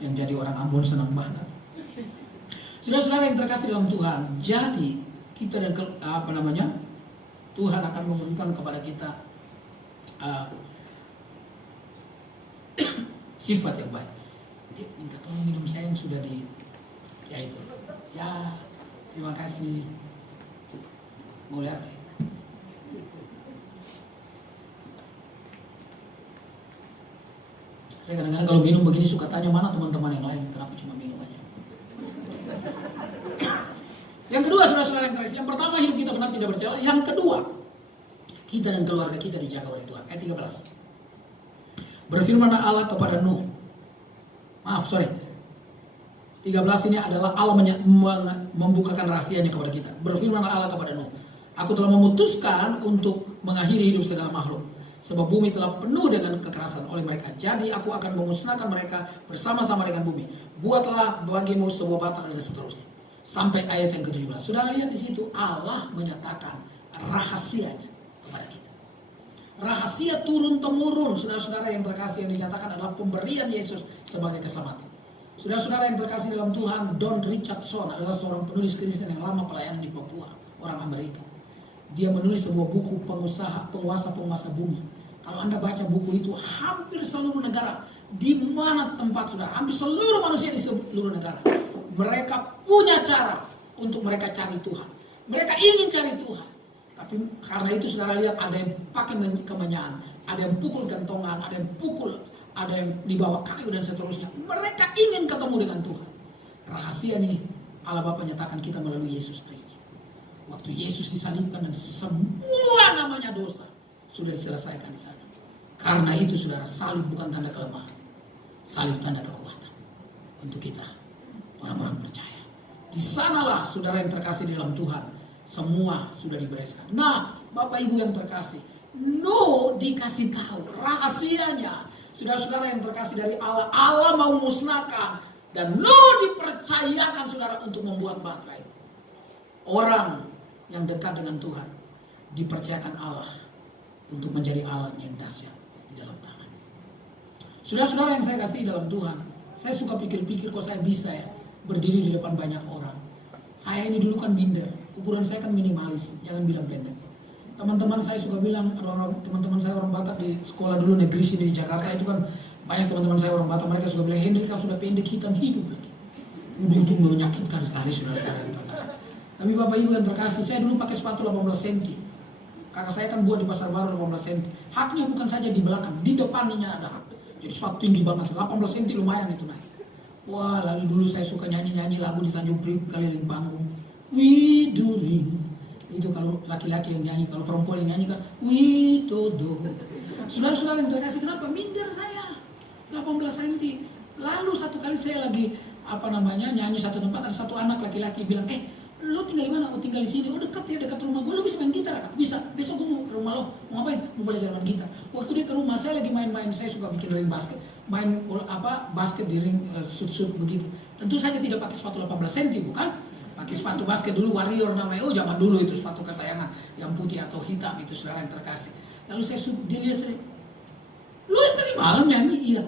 Yang jadi orang Ambon senang banget. Saudara-saudara yang terkasih dalam Tuhan, jadi kita dan Tuhan akan memberikan kepada kita sifat yang baik. Dia minta tolong minum saya yang sudah ya itu. Ya, terima kasih. Mau lihat ya? Saya kadang-kadang kalau minum begini suka tanya mana teman-teman yang lain, kenapa cuma minum aja. Yang kedua, saudara-saudara yang terkasih, yang pertama hidup kita benar tidak bercela. Yang kedua, kita dan keluarga kita dijaga oleh Tuhan. Ayat 13. Berfirmanlah Allah kepada Nuh. 13 ini adalah Allah membukakan rahasianya kepada kita. Berfirmanlah Allah kepada Nuh. Aku telah memutuskan untuk mengakhiri hidup segala makhluk. Sebab bumi telah penuh dengan kekerasan oleh mereka. Jadi aku akan memusnahkan mereka bersama-sama dengan bumi. Buatlah bagimu sebuah batang dan seterusnya. Sampai ayat yang ke-17. Saudara lihat di situ Allah menyatakan rahasianya kepada kita. Rahasia turun-temurun, saudara-saudara yang terkasih, yang dinyatakan adalah pemberian Yesus sebagai keselamatan. Saudara-saudara yang terkasih dalam Tuhan, Don Richardson adalah seorang penulis Kristen yang lama pelayanan di Papua, orang Amerika. Dia menulis sebuah buku penguasa-penguasa bumi. Kalau Anda baca buku itu, hampir seluruh negara, di mana tempat saudara, hampir seluruh manusia di seluruh negara, mereka punya cara untuk mereka cari Tuhan. Mereka ingin cari Tuhan. Tapi karena itu saudara lihat ada yang pakai kemenyan, ada yang pukul gantongan, ada yang dibawa kayu dan seterusnya. Mereka ingin ketemu dengan Tuhan. Rahasia ini Allah Bapa nyatakan kita melalui Yesus Kristus. Waktu Yesus disalibkan dan semua namanya dosa, sudah diselesaikan di sana. Karena itu saudara, salib bukan tanda kelemahan, salib tanda kekuatan untuk kita orang-orang percaya. Di sanalah saudara yang terkasih di dalam Tuhan, semua sudah dibereskan. Nah, Bapak Ibu yang terkasih, Nuh dikasih tahu rahasianya. Saudara-saudara yang terkasih dari Allah, Allah mau musnahkan, dan Nuh dipercayakan saudara untuk membuat bahtera itu. Orang yang dekat dengan Tuhan dipercayakan Allah untuk menjadi alatnya yang dahsyat di dalam tangan. Saudara-saudara yang saya kasih dalam Tuhan, saya suka pikir-pikir kok saya bisa ya berdiri di depan banyak orang. Saya ini dulu kan minder, ukuran saya kan minimalis, jangan bilang pendek. Teman-teman saya suka bilang, teman-teman saya orang Batak di sekolah dulu negeri sini di Jakarta itu kan banyak teman-teman saya orang Batak, mereka suka bilang, Henry kau sudah pendek, hitam, hidup lagi. Itu menyakitkan sekali saudara-saudara yang terkasih. Tapi Bapak Ibu yang terkasih, saya dulu pakai sepatu 18 cm. Kakak saya kan buat di Pasar Baru 18 cm. Haknya bukan saja di belakang, di depannya ada hak. Jadi sepatu tinggi banget, 18 cm lumayan itu naik. Wah, lalu dulu saya suka nyanyi-nyanyi lagu di Tanjung Priok keliling panggung. Widuri. Itu kalau laki-laki yang nyanyi, kalau perempuan yang nyanyi kan Widodo. Saudara-saudara yang terkasih, kenapa minder saya 18 cm. Lalu satu kali saya lagi nyanyi satu tempat, ada satu anak laki-laki bilang, lo tinggal di mana? Oh, tinggal di sini. Oh, dekat ya, dekat rumah gue. Lo bisa main gitar kan? Bisa. Besok gue mau ke rumah lo. Mau ngapain? Mau belajar main gitar. Waktu dia ke rumah, saya lagi main-main. Saya suka bikin ring basket. Main basket di ring shoot begitu. Tentu saja tidak pakai sepatu 18 cm, bukan? Pakai sepatu basket dulu, Warrior namanya. Oh, zaman dulu itu sepatu kesayangan. Yang putih atau hitam itu saudara yang terkasih. Lalu saya dilihat saya. Lo yang tadi malam nyanyi? Iya.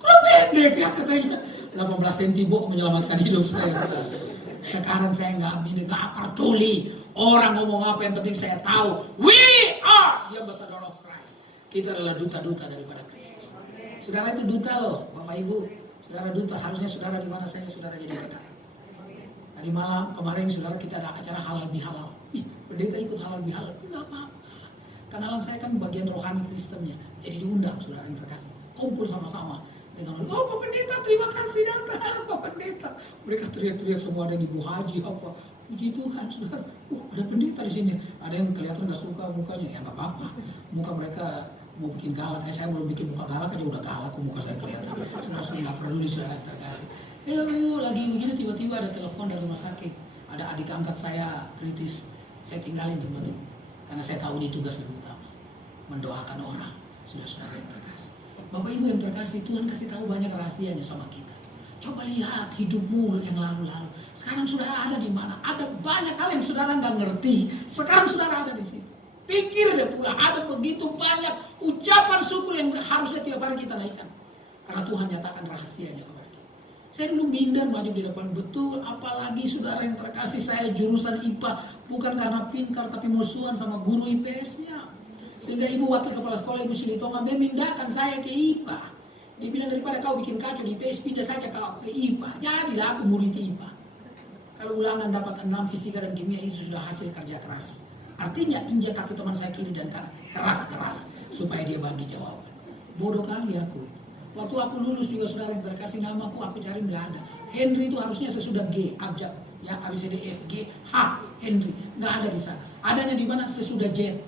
Kalau pendek ya katanya. 18 cm menyelamatkan hidup saya, saudara. Sekarang saya nggak peduli orang ngomong apa, yang penting saya tahu we are the ambassador of Christ. Kita adalah duta-duta daripada Kristus. Saudara itu duta loh, Bapak Ibu. Saudara duta, harusnya saudara di mana saja saudara jadi duta. Tadi malam kemarin saudara kita ada acara halal bihalal. Pendeta ikut halal bihalal, nggak apa-apa. Karena saya kan bagian rohani Kristennya, jadi diundang saudara yang terkasih, kumpul sama-sama. Oh Pak Pendeta, terima kasih datang Pak Pendeta. Mereka teriak-teriak semua, ada Ibu Haji apa. Puji Tuhan, saudara. Ada pendeta di sini. Ada yang kelihatan nggak suka mukanya, ya nggak apa-apa. Muka mereka mau bikin galak, saya belum bikin muka galak aja udah galak, muka saya kelihatan. Saudara nggak peduli saudara yang terkasih. Lagi begini tiba-tiba ada telepon dari rumah sakit. Ada adik angkat saya kritis. Saya tinggalin tempat itu. Karena saya tahu ini tugas lebih utama, mendoakan orang, saudara-saudara yang terkasih. Bapak Ibu yang terkasih, Tuhan kasih tahu banyak rahasianya sama kita. Coba lihat hidupmu yang lalu-lalu. Sekarang saudara ada di mana? Ada banyak hal yang saudara nggak ngerti. Sekarang saudara ada di situ. Pikir deh pula, ada begitu banyak ucapan syukur yang harusnya tiap hari kita naikkan. Karena Tuhan nyatakan rahasianya kepada kita. Saya dulu minder maju di depan, betul. Apalagi saudara yang terkasih, saya jurusan IPA. Bukan karena pintar, tapi musuhan sama guru IPS-nya. Sehingga ibu wakil kepala sekolah, Ibu Silitonga, memindahkan saya ke IPA. Dia bilang, daripada kau bikin kacau di IPS, pindah saja kau ke IPA. Jadilah aku murid IPA. Kalau ulangan dapat 6 fisika dan kimia, itu sudah hasil kerja keras. Artinya injak kaki teman saya kiri dan kanan, keras-keras, supaya dia bagi jawaban. Bodoh kali aku. Waktu aku lulus juga saudara yang terkasih, namaku aku cari nggak ada. Henry itu harusnya sesudah G, abjad, ya ABCD F G H, Henry, nggak ada di sana. Adanya di mana? Sesudah Z.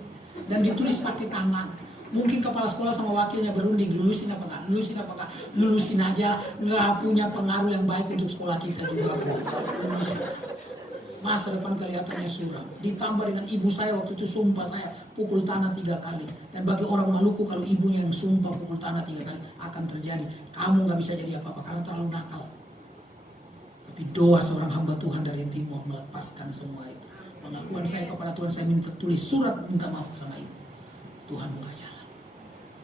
Dan ditulis pakai tangan. Mungkin kepala sekolah sama wakilnya berunding, lulusin apa enggak, lulusin apa enggak, lulusin aja, nggak punya pengaruh yang baik untuk sekolah kita juga. Lulusin. Masa depan kelihatannya suram. Ditambah dengan ibu saya waktu itu sumpah saya pukul tanah 3 kali. Dan bagi orang Maluku, kalau ibunya yang sumpah pukul tanah 3 kali akan terjadi. Kamu nggak bisa jadi apa-apa karena terlalu nakal. Tapi doa seorang hamba Tuhan dari timur melepaskan semua itu. Pengakuan saya kepada Tuhan, saya minta tulis surat minta maaf sama ibu. Tuhan buka jalan.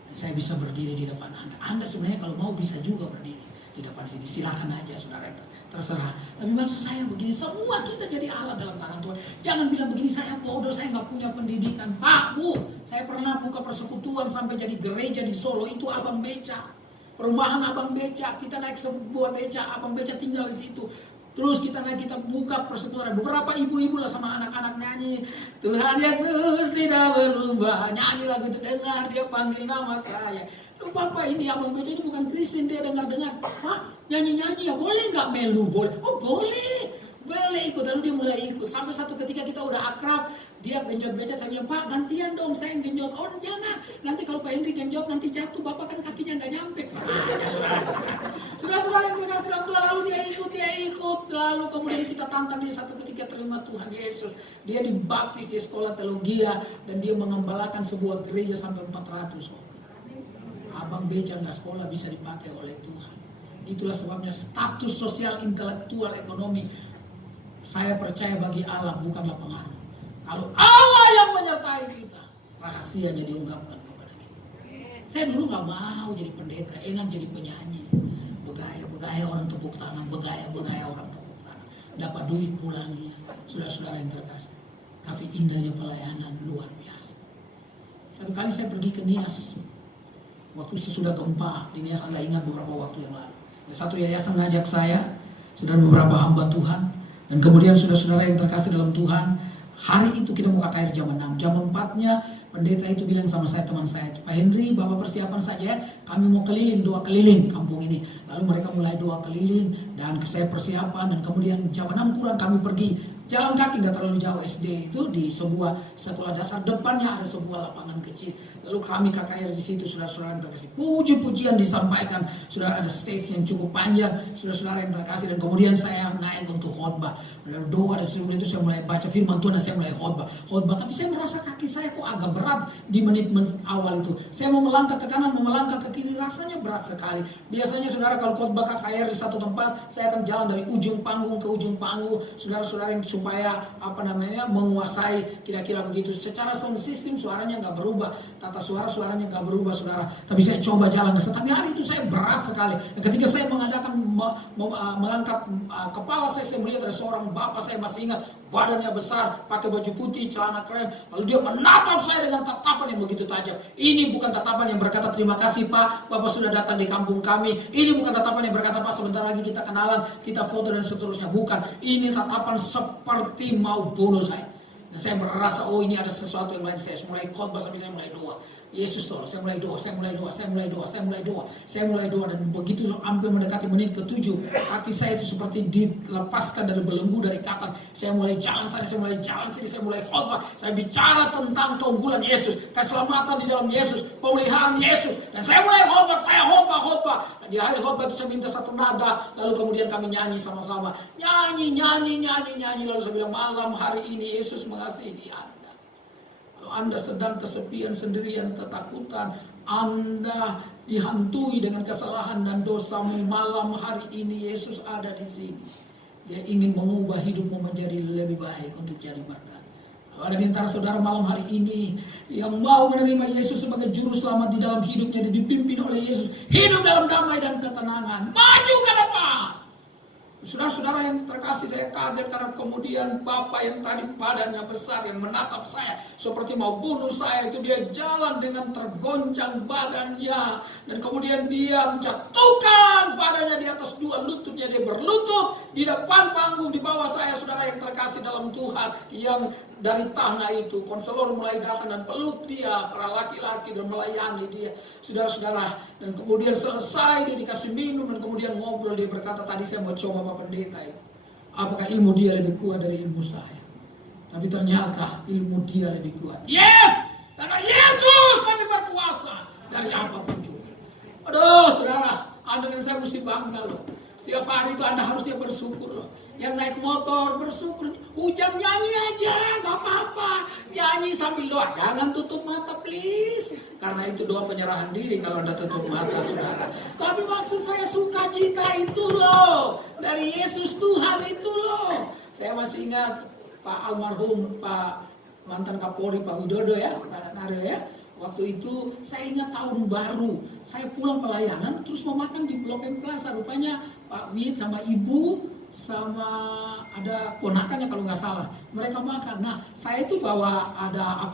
Dan saya bisa berdiri di depan Anda. Anda sebenarnya kalau mau bisa juga berdiri di depan sini. Silakan aja saudara, terserah. Tapi maksud saya begini, semua kita jadi alat dalam tangan Tuhan. Jangan bilang begini, saya bodoh, saya nggak punya pendidikan. Pak, Bu, saya pernah buka persekutuan sampai jadi gereja di Solo. Itu Abang Beca. Perumahan Abang Beca. Kita naik sebuah beca, Abang Beca tinggal di situ. Terus kita buka persekutuan. Beberapa ibu-ibu lah sama anak-anak nyanyi. Tuhan Yesus tidak berubah. Nyanyi lagu itu, dengar dia panggil nama saya. Loh Bapak, ini Abang Beca ini bukan Kristen, dia dengar-dengar. Wah, nyanyi-nyanyi ya, boleh nggak melu? Boleh. Oh boleh. Boleh ikut. Lalu dia mulai ikut. Sampai satu ketika kita udah akrab. Dia genjot beca, saya bilang, Pak gantian dong, saya yang genjot. Oh jangan, nanti kalau Pak Henry genjot nanti jatuh, Bapak kan kakinya nggak nyampe. Saudara-saudara yang terkasih dalam Tuhan, lalu dia ikut, lalu kemudian kita tantang dia satu ketika terima Tuhan Yesus. Dia dibaptis di sekolah teologia dan dia mengembalakan sebuah gereja sampai 400 orang. Abang beca nggak sekolah bisa dipakai oleh Tuhan. Itulah sebabnya status sosial, intelektual, ekonomi, saya percaya bagi Allah bukanlah pengaruh. Kalau Allah yang menyertai kita, rahasianya diungkapkan kepada kita. Saya dulu nggak mau jadi pendeta, enak jadi penyanyi. Begaya orang tepuk tangan, begaya orang tepuk tangan. Dapat duit pulangnya, saudara-saudara yang terkasih. Tapi indahnya pelayanan luar biasa. Satu kali saya pergi ke Nias, waktu sesudah gempa di Nias, Anda ingat beberapa waktu yang lalu. Ada satu yayasan ngajak saya, saudara, beberapa hamba Tuhan, dan kemudian saudara-saudara yang terkasih dalam Tuhan, hari itu kita mau KKR jam 6, jam 4-nya pendeta itu bilang sama saya, teman saya, Pak Henry, Bapak persiapan saja, kami mau keliling, doa keliling kampung ini. Lalu mereka mulai doa keliling, dan saya persiapan, dan kemudian jam 6 kurang kami pergi. Jalan kaki nggak terlalu jauh, SD itu di sebuah sekolah dasar, depannya ada sebuah lapangan kecil. Lalu kami KKR di situ, saudara-saudara yang terkasih. Puji-pujian disampaikan, saudara, ada stage yang cukup panjang, saudara-saudara yang terkasih. Dan kemudian saya naik untuk khotbah. Lalu doa, dan sebelum itu saya mulai baca firman Tuhan dan saya mulai khotbah. Tapi saya merasa kaki saya kok agak berat di menit-menit awal itu. Saya mau melangkah ke kanan, mau melangkah ke kiri, rasanya berat sekali. Biasanya saudara kalau khotbah KKR di satu tempat, saya akan jalan dari ujung panggung ke ujung panggung, saudara-saudara yang supaya menguasai kira-kira begitu. Secara sound system suaranya nggak berubah, tata suaranya nggak berubah, saudara. Tapi saya coba jalan ke sana. Tapi hari itu saya berat sekali. Dan ketika saya mengadakan mengangkat kepala saya melihat ada seorang bapak, saya masih ingat, badannya besar, pakai baju putih, celana krem. Lalu dia menatap saya dengan tatapan yang begitu tajam. Ini bukan tatapan yang berkata terima kasih Pak, Bapak sudah datang di kampung kami. Ini bukan tatapan yang berkata Pak sebentar lagi kita kenalan, kita foto dan seterusnya. Bukan. Ini tatapan seperti mau bunuh saya. Dan saya merasa ini ada sesuatu yang lain. Saya mulai khotbah sampai saya mulai doa. Yesus tolong, saya mulai doa. Dan begitu hampir mendekati menit ke-7, kaki saya itu seperti dilepaskan dari belenggu, dari ikatan. Saya mulai jalan sana, saya mulai khotbah. Saya bicara tentang keunggulan Yesus, keselamatan di dalam Yesus, pemulihan Yesus. Dan saya mulai khotbah. Dan di akhir khotbah itu saya minta satu nada, lalu kemudian kami nyanyi sama-sama. Nyanyi. Lalu saya bilang, malam hari ini Yesus mengasihi Anda. Anda sedang kesepian, sendirian, ketakutan, Anda dihantui dengan kesalahan dan dosa, malam hari ini Yesus ada di sini. Dia ingin mengubah hidupmu menjadi lebih baik untuk jadi berkat. Kalau ada di antara saudara malam hari ini yang mau menerima Yesus sebagai juru selamat di dalam hidupnya, dan dipimpin oleh Yesus, hidup dalam damai dan ketenangan, maju ke depan. Saudara-saudara yang terkasih, saya kaget karena kemudian bapak yang tadi badannya besar yang menatap saya seperti mau bunuh saya itu, dia jalan dengan tergoncang badannya, dan kemudian dia menjatuhkan badannya di atas dua lututnya, dia berlutut di depan panggung di bawah saya. Saudara yang terkasih dalam Tuhan, yang dari tanah itu konselor mulai datang dan peluk dia, para laki-laki, dan melayani dia, saudara-saudara. Dan kemudian selesai dia dikasih minum, dan kemudian ngobrol. Dia berkata, tadi saya mau coba Pak Pendeta itu, apakah ilmu dia lebih kuat dari ilmu saya? Tapi ternyata ilmu dia lebih kuat. Yes, karena Yesus lebih berkuasa dari apapun juga. Aduh saudara, Anda dan saya mesti bangga loh. Setiap hari itu Anda harusnya bersyukur loh. Yang naik motor bersyukur, hujan nyanyi aja, gak apa-apa. Nyanyi sambil doa, jangan tutup mata please. Karena itu doa penyerahan diri kalau Anda tutup mata, saudara. Tapi maksud saya sukacita itu loh, dari Yesus Tuhan itu loh. Saya masih ingat Pak almarhum, Pak mantan Kapolri, Pak Widodo ya, Pak Nario ya. Waktu itu saya ingat tahun baru, saya pulang pelayanan terus mau makan di Blok M Plaza. Rupanya Pak Wid sama Ibu sama ada ponakannya kalau nggak salah, mereka makan. Nah saya itu bawa ada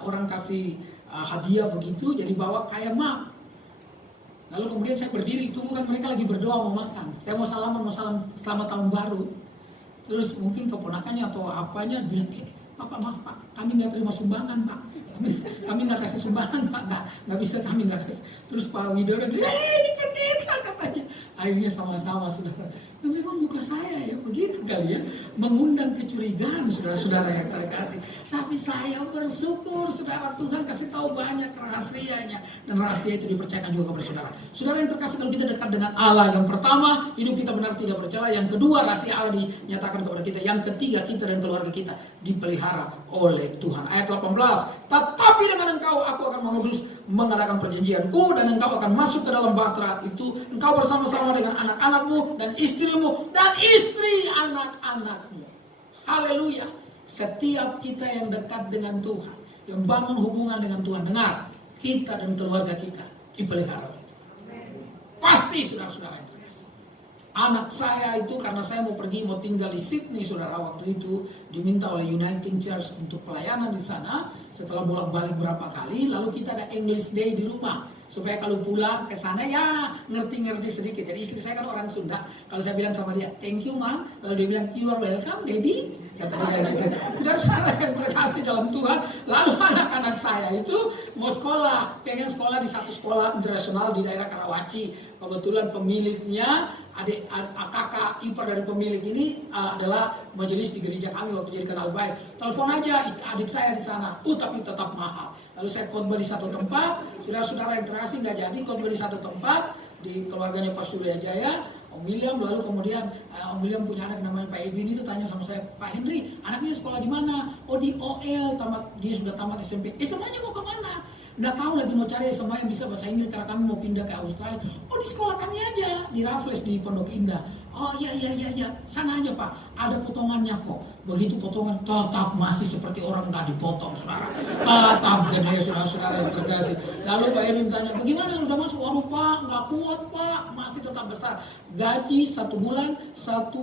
orang kasih hadiah begitu, jadi bawa kayak map. Lalu kemudian saya berdiri, tunggu kan mereka lagi berdoa mau makan. Saya mau salam selamat tahun baru. Terus mungkin keponakannya atau apanya bilang, Pak maaf Pak, kami nggak terima sumbangan Pak. Kami nggak kasih sumbangan Pak, nggak bisa, kami nggak kasih. Terus Pak Widodo bilang, ini pendeta katanya. Akhirnya sama-sama sudah Memang muka saya ya begitu kali ya, mengundang kecurigaan saudara-saudara yang terkasih. Tapi saya bersyukur saudara, Tuhan kasih tahu banyak rahasianya, dan rahasia itu dipercayakan juga kepada saudara. Saudara yang terkasih, kalau kita dekat dengan Allah, yang pertama hidup kita benar tidak bercela, yang kedua rahasia Allah dinyatakan kepada kita, yang ketiga kita dan keluarga kita dipelihara oleh Tuhan. Ayat 18, tetapi dengan engkau aku akan mengadakan perjanjianku, dan engkau akan masuk ke dalam bahtera itu, engkau bersama-sama dengan anak-anakmu dan istrimu dan istri anak-anakmu. Haleluya. Setiap kita yang dekat dengan Tuhan, yang bangun hubungan dengan Tuhan, dengar, kita dan keluarga kita dipelihara oleh Tuhan. Pasti saudara-saudara yang terkasih. Anak saya itu, karena saya mau tinggal di Sydney, saudara, waktu itu diminta oleh United Church untuk pelayanan di sana. Setelah bolak-balik berapa kali, lalu kita ada English Day di rumah, supaya kalau pulang ke sana ya ngerti-ngerti sedikit. Jadi istri saya kan orang Sunda, kalau saya bilang sama dia, thank you ma, lalu dia bilang, you are welcome daddy, kata dia gitu. Saudara-saudara yang terkasih dalam Tuhan, lalu anak-anak saya itu mau sekolah, pengen sekolah di satu sekolah internasional di daerah Karawaci. Kebetulan pemiliknya, kakak ipar dari pemilik ini adalah majelis di gereja kami waktu jadi kenal baik. Telepon aja adik saya di sana, tapi tetap mahal. Lalu saya khotbah di satu tempat, saudara-saudara yang terkasih nggak jadi khotbah di satu tempat, di keluarganya Pak Surya Jaya, Om William. Lalu kemudian Om William punya anak namanya Pak Edwin, itu tanya sama saya, Pak Henry, anaknya sekolah di mana? Oh di OL, dia sudah tamat SMP. SMA-nya mau kemana? Nggak tahu lagi, mau cari SMA yang bisa bahasa Inggris karena kami mau pindah ke Australia. Oh di sekolah kami aja, di Raffles di Pondok Indah. Oh iya, sana aja Pak, ada potongannya kok. Begitu potongan tetap masih seperti orang nggak dipotong, saudara. Tetap gede, saudara-saudara yang terkasih. Lalu Pak Edwin tanya, bagaimana udah masuk? Waduh Pak, nggak kuat Pak, masih tetap besar. Gaji 1 bulan 1,5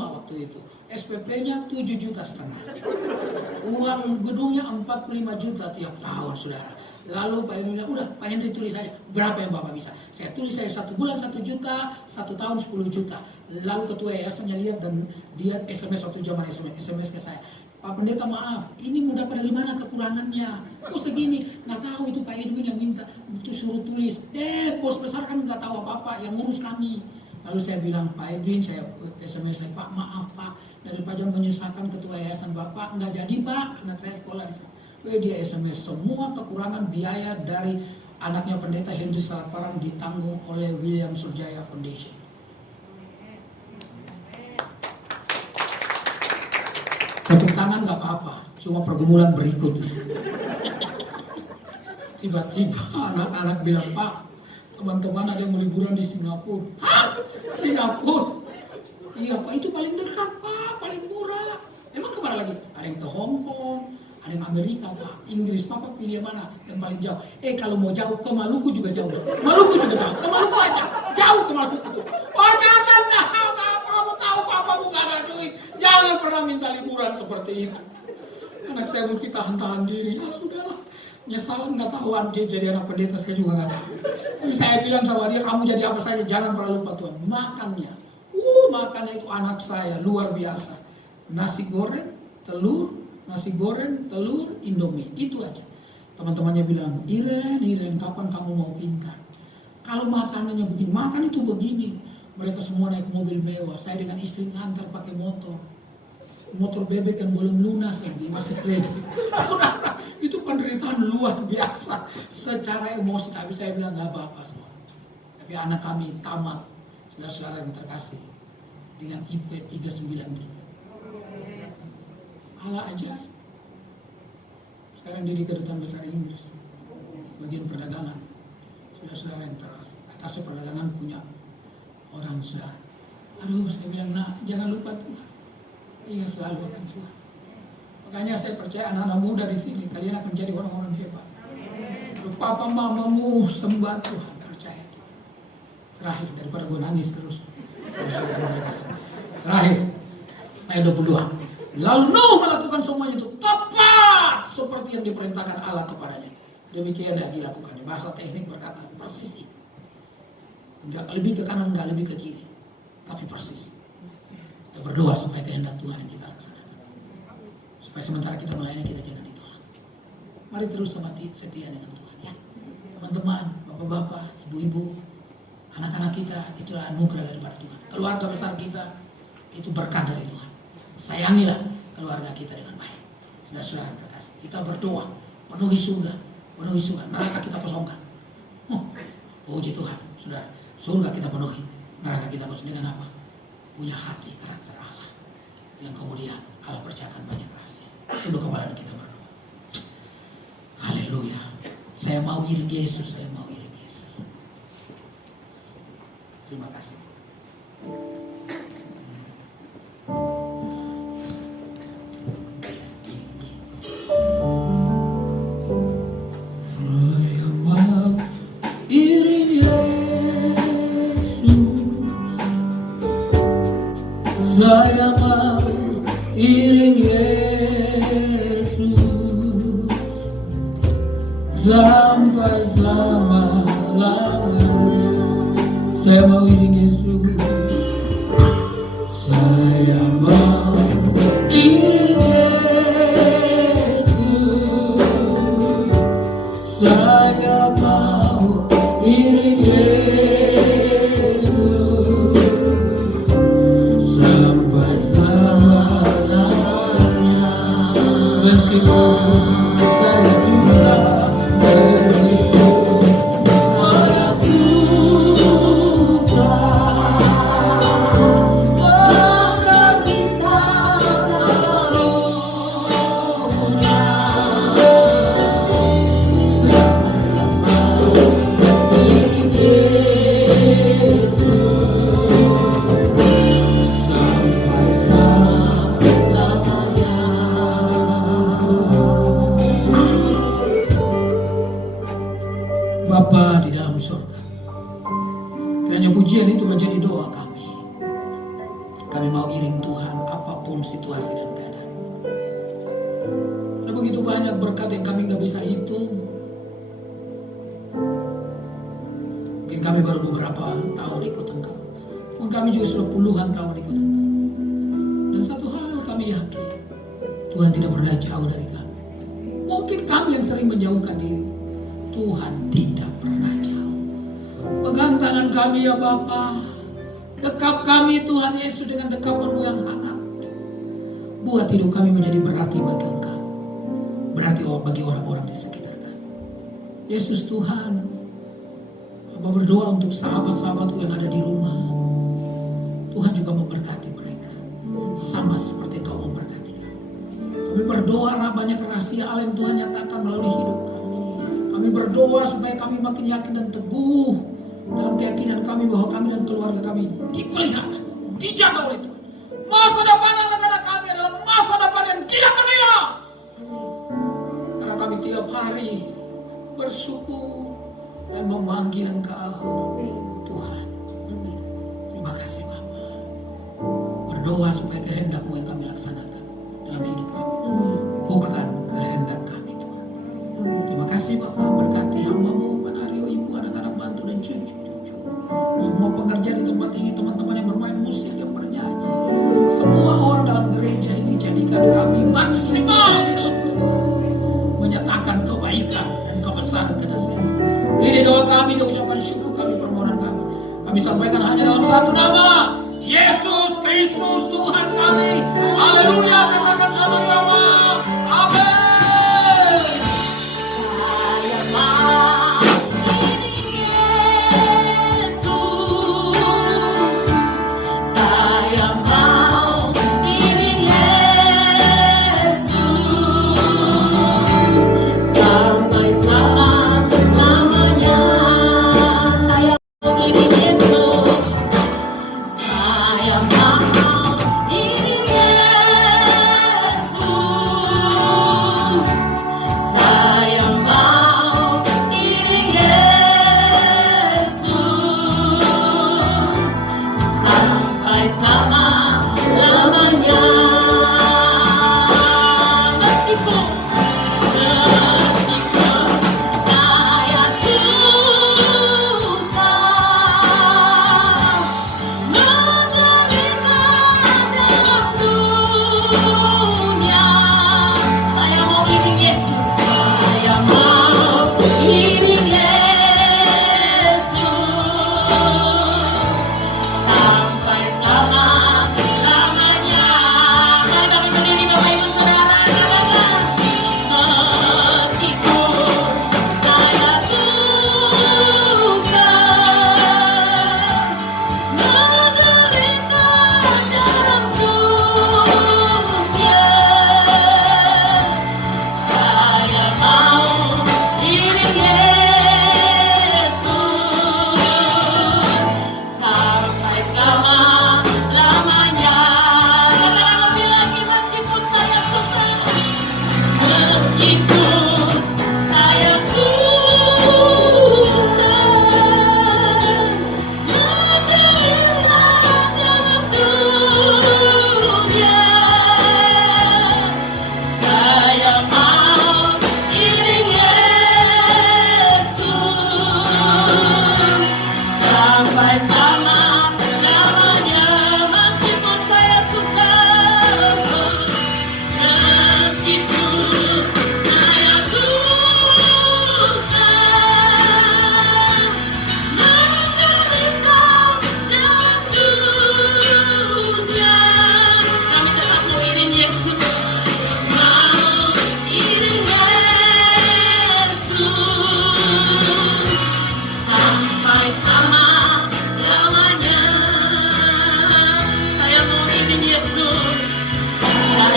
waktu itu. SPP-nya 7,5 juta. Uang gedungnya 45 juta tiap tahun, saudara. Lalu Pak Henry bilang, udah Pak Henry tulis saja, berapa yang Bapak bisa? Saya tulis saya 1 bulan 1 juta, 1 tahun 10 juta. Lalu ketua yayasannya lihat dan dia SMS waktu zaman SMS ke saya. Pak Pendeta maaf, ini mau dapat dari mana kekurangannya? Kok segini? Nggak tahu, itu Pak Edwin yang minta, itu suruh tulis. Bos besar kan nggak tahu apa-apa, yang ngurus kami. Lalu saya bilang, Pak Edwin, saya SMS saya, Pak maaf Pak, daripada menyusahkan ketua yayasan Bapak, nggak jadi Pak, anak saya sekolah di sana. Dia SMS, semua kekurangan biaya dari anaknya Pendeta Henry Salakparang ditanggung oleh William Surjaya Foundation. Tepuk tangan nggak apa-apa, cuma pergumulan berikutnya. Tiba-tiba anak-anak bilang, Pak, teman-teman ada yang mau liburan di Singapura. Hah? Singapura? Iya Pak, itu paling dekat Pak, paling murah. Emang kemana lagi? Ada yang ke Hong Kong, ada yang Amerika Pak, Inggris. Bapak pilih yang mana? Yang paling jauh. Kalau mau jauh ke Maluku juga jauh. Maluku juga jauh. Ke Maluku aja. Jauh ke Maluku. Oh jangan dah, kamu tahu papamu gak ada duit. Jangan pernah minta liburan seperti itu. Anak saya mungkin tahan diri. Ya sudahlah. Nyesal nggak tahu dia jadi anak pendeta, saya juga nggak tahu. Tapi saya bilang sama dia, kamu jadi apa saja jangan pernah lupa Tuhan. Makannya, makannya itu anak saya luar biasa. Nasi goreng, telur, Indomie, itu aja. Teman-temannya bilang, Iren, kapan kamu mau pintar? Kalau makanannya begini, makan itu begini. Mereka semua naik mobil mewah, saya dengan istri ngantar pakai motor bebek yang belum lunas lagi, masih kredit. Saudara, itu penderitaan luar biasa secara emosi. Tapi saya bilang nggak apa-apa semua. Tapi anak kami tamat, saudara-saudara yang terkasih, dengan IP 393. Allah ajaib. Sekarang dia di Kedutaan Besar Inggris, bagian perdagangan. Saudara-saudara yang terkasih, atas perdagangan punya orang saudara. Aduh, saya bilang, jangan lupa Tuhan. Ingat selalu akan Tuhan. Makanya saya percaya anak-anak muda di sini, kalian akan jadi orang-orang hebat. Papa mamamu sembah Tuhan, percaya Tuhan. Terakhir, daripada gue nangis terus. Terakhir, ayat 22. Lalu Nuh melakukan semuanya itu tepat seperti yang diperintahkan Allah kepadanya. Demikian yang dilakukan. Bahasa teknik berkata persis. Enggak lebih ke kanan, enggak lebih ke kiri, tapi persis. Kita berdoa supaya kehendak Tuhan yang kita laksanakan. Supaya sementara kita melayani kita jangan ditolak. Mari terus setia dengan Tuhan ya. Teman-teman, bapak-bapak, ibu-ibu, Anak-anak kita itu anugerah daripada Tuhan. Keluarga besar kita itu berkah dari Tuhan. Sayangilah keluarga kita dengan baik. Saudara-saudara yang terkasih, kita berdoa, penuhi surga, neraka kita kosongkan. Puji Tuhan, saudara, surga kita penuhi, neraka kita kosongkan dengan apa? Punya hati karakter Allah, yang kemudian Allah percayakan banyak rahasia. Tunduk kepala dan kita berdoa. Haleluya. Saya mau iring Yesus, saya mau iring Yesus. Terima kasih. Saya mau iring Yesus. Saya mau iring Yesus sampai selama-lamanya. Saya mau iring Yesus. Saya mau iring Yesus. Saya mau iring Yesus sampai selama-lamanya. Meskipun saya susah, meskipun saya susah, akan kita karunia. Bapa di dalam surga, kiranya pujian itu menjadi doa kami. Kami mau iring Tuhan apapun situasi dan keadaan. Ada begitu banyak berkat yang kami gak bisa hitung. Mungkin kami baru beberapa tahun ikut Engkau, mungkin kami juga sudah puluhan tahun ikut Engkau. Dan satu hal kami yakin, Tuhan tidak pernah jauh dari kami. Mungkin kami yang sering menjauhkan diri, Tuhan tidak pernah jauh. Pegang tangan kami ya Bapa, dekap kami Tuhan Yesus dengan dekapan-Mu yang hangat. Buat hidup kami menjadi berarti bagi Engkau, berarti bagi orang-orang di sekitar kami. Yesus Tuhan, Bapa berdoa untuk sahabat-sahabatku yang ada di rumah. Tuhan juga memberkati mereka, sama seperti Engkau memberkati kami. Kami berdoa banyak rahasia Allah yang Tuhan nyatakan melalui hidup kami. Kami berdoa supaya kami makin yakin dan teguh dalam keyakinan kami bahwa kami dan keluarga kami dipelihara, dijaga oleh Tuhan. Masa depan anak-anak kami adalah masa depan yang tidak gemilang. Karena kami tiap hari bersyukur dan memanggil Engkau Tuhan. Terima kasih Bapa. Berdoa supaya kehendak-Mu yang kami laksanakan dalam hidup kami, bukan kehendak kami Tuhan. Terima kasih Bapak, berkati hamba-Mu, Manario, ibu, anak-anak bantu dan cucu-cucu. Semua pekerja di tempat ini, teman-teman yang bermain musik, yang bernyanyi, semua orang dalam gereja ini, jadikan kami maksimal di dalam Tuhan, menyatakan kebaikan dan kebesaran kedahsyatan. Ini doa kami, dan ucapan syukur kami, permohonan kami. Kami sampaikan hanya dalam satu nama, Yesus Kristus Tuhan kami. Haleluya, katakan sama-sama. Amin.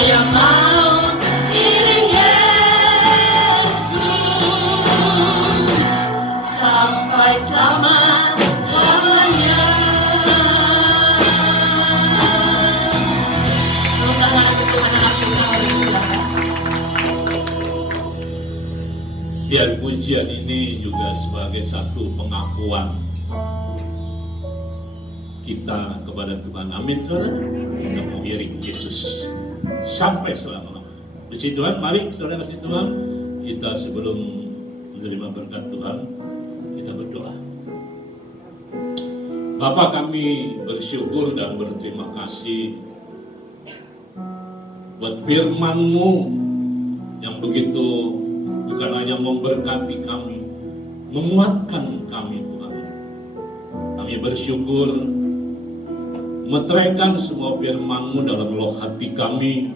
yang mau iring Yesus sampai selama-lamanya. Mudah-mudahan itu anak-anak Tuhan, silakan. Biar pujian ini juga sebagai satu pengakuan kita kepada Tuhan. Amin, saudara. Kita mengiring Yesus sampai selama-lamanya. Puji Tuhan, mari saudara kasih Tuhan, kita sebelum menerima berkat Tuhan, kita berdoa. Bapa, kami bersyukur dan berterima kasih buat firman-Mu yang begitu bukan hanya memberkati kami, menguatkan kami, Tuhan. Kami bersyukur meteraikan semua firman-Mu dalam loh hati kami,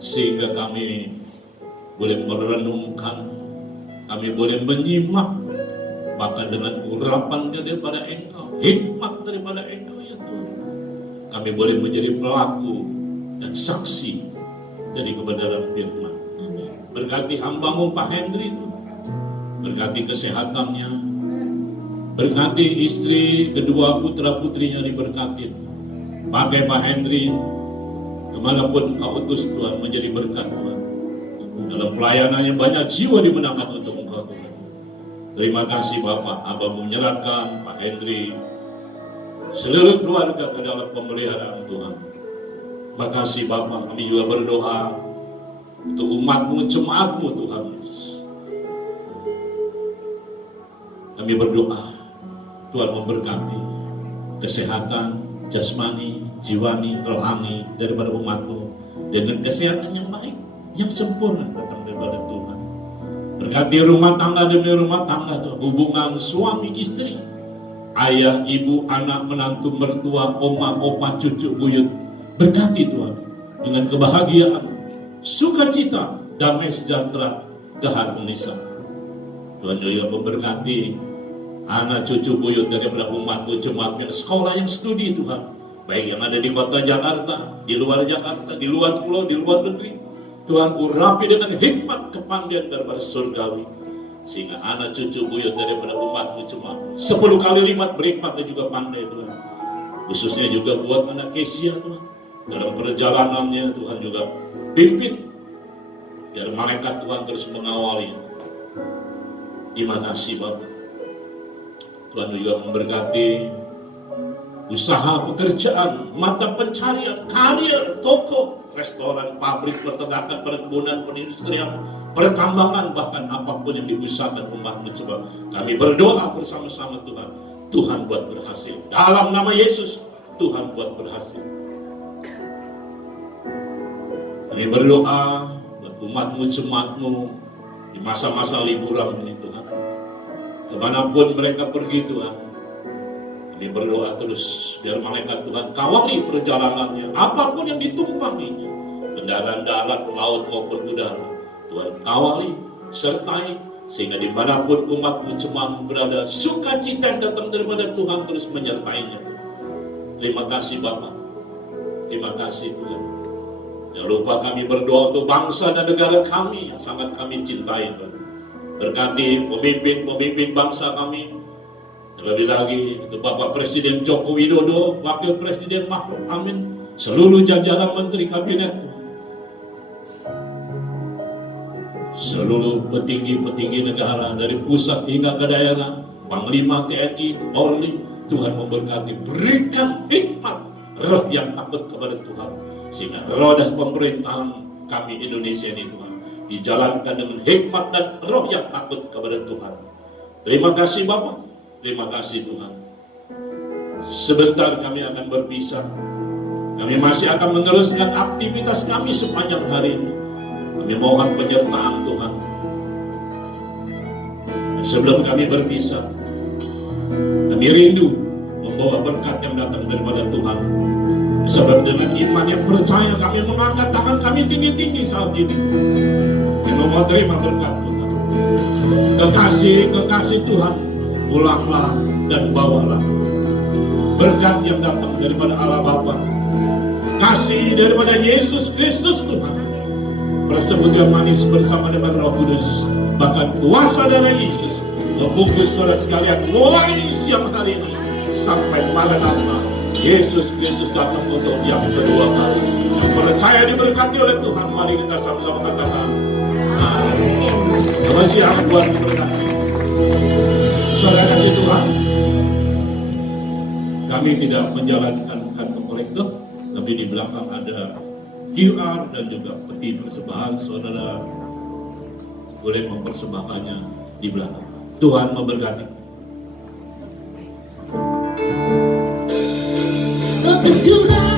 sehingga kami boleh merenungkan, kami boleh menyimak, bahkan dengan urapan daripada Engkau, hikmat daripada Engkau, ya Tuhan. Kami boleh menjadi pelaku dan saksi dari kebenaran firman. Berkati hamba-Mu Pak Hendri, berkati kesehatannya, berkati istri, kedua putra-putrinya diberkati. Pakai Pak Hendri kemanapun Engkau utus Tuhan, menjadi berkat Tuhan. Dalam pelayanannya banyak jiwa dimenangkan untuk Engkau Tuhan. Terima kasih Bapak, Abah menyerahkan Pak Hendri, seluruh keluarga ke dalam pemeliharaan Tuhan. Terima kasih Bapak, kami juga berdoa untuk umat-Mu, jemaat-Mu Tuhan. Kami berdoa Tuhan memberkati kesehatan jasmani, jiwani, rohani daripada umat-Mu, dan kesehatan yang baik, yang sempurna datang daripada Tuhan. Berkati rumah tangga demi rumah tangga, hubungan suami istri, ayah, ibu, anak, menantu, mertua, oma, opa, cucu, buyut. Berkati Tuhan dengan kebahagiaan, sukacita, damai sejahtera, keharmonisan. Tuhan juga memberkati anak cucu buyut daripada umat-Mu, jemaat-Mu, sekolah yang studi Tuhan, baik yang ada di kota Jakarta, di luar Jakarta, di luar pulau, di luar negeri. Tuhan urapi dengan hikmat kepandaian daripada surgawi, sehingga anak cucu buyut daripada umat-Mu, jemaat 10 kali lipat berhikmat dan juga pandai Tuhan. Khususnya juga buat anak Kesia Tuhan, dalam perjalanannya Tuhan juga pimpin, biar malaikat Tuhan terus mengawali. Terima kasih Bapak. Tuhan juga memberkati usaha, pekerjaan, mata pencarian, karir, toko, restoran, pabrik, peternakan, perkebunan, perindustrian, pertambangan, bahkan apapun yang diusahakan umat-Mu. Coba kami berdoa bersama-sama Tuhan. Tuhan buat berhasil. Dalam nama Yesus, Tuhan buat berhasil. Kami berdoa buat umat-Mu, jemaat-Mu di masa-masa liburan ini Tuhan. Kemanapun mereka pergi Tuhan, kami berdoa terus biar malaikat Tuhan kawali perjalanannya, apapun yang ditumpanginya, kendaraan darat, laut maupun udara. Tuhan kawali, sertai, sehingga dimanapun umat-Mu, jemaat-Mu berada, sukacita yang datang daripada Tuhan terus menyertainya. Terima kasih Bapak, terima kasih Tuhan. Jangan lupa kami berdoa untuk bangsa dan negara kami yang sangat kami cintai Tuhan. Berkati pemimpin bangsa kami, terlebih lagi untuk Bapak Presiden Joko Widodo, Wakil Presiden Ma'ruf Amin, seluruh jajaran Menteri Kabinet, seluruh petinggi-petinggi negara dari pusat hingga ke daerah, Panglima TNI, Polri. Tuhan memberkati, berikan hikmat, roh yang takut kepada Tuhan, sehingga roda pemerintahan kami Indonesia ini Tuhan dijalankan dengan hikmat dan roh yang takut kepada Tuhan. Terima kasih Bapak, terima kasih Tuhan. Sebentar kami akan berpisah. Kami masih akan meneruskan aktivitas kami sepanjang hari ini. Kami mohon penyertaan Tuhan. Dan sebelum kami berpisah, kami rindu membawa berkat yang datang daripada Tuhan. Sebab dengan iman yang percaya kami mengangkat tangan kami tinggi-tinggi saat ini. Kami mau terima berkat Tuhan. Kekasih Tuhan, pulanglah dan bawalah berkat yang datang daripada Allah Bapa, kasih daripada Yesus Kristus Tuhan, tersebut yang manis bersama dengan Roh Kudus. Bahkan kuasa darah Yesus membungkus saudara sekalian mulai siang hari ini sampai maranatha. Yesus Kristus datang untuk yang kedua kali. Yang percaya diberkati oleh Tuhan, mari kita sama-sama katakan amin. Terima kasih Tuhan diberkati. Saudara kasih Tuhan, kami tidak menjalankan kantong kolektor, tapi di belakang ada QR dan juga peti persembahan. Saudara boleh mempersembahkannya di belakang. Tuhan memberkati. Tuhan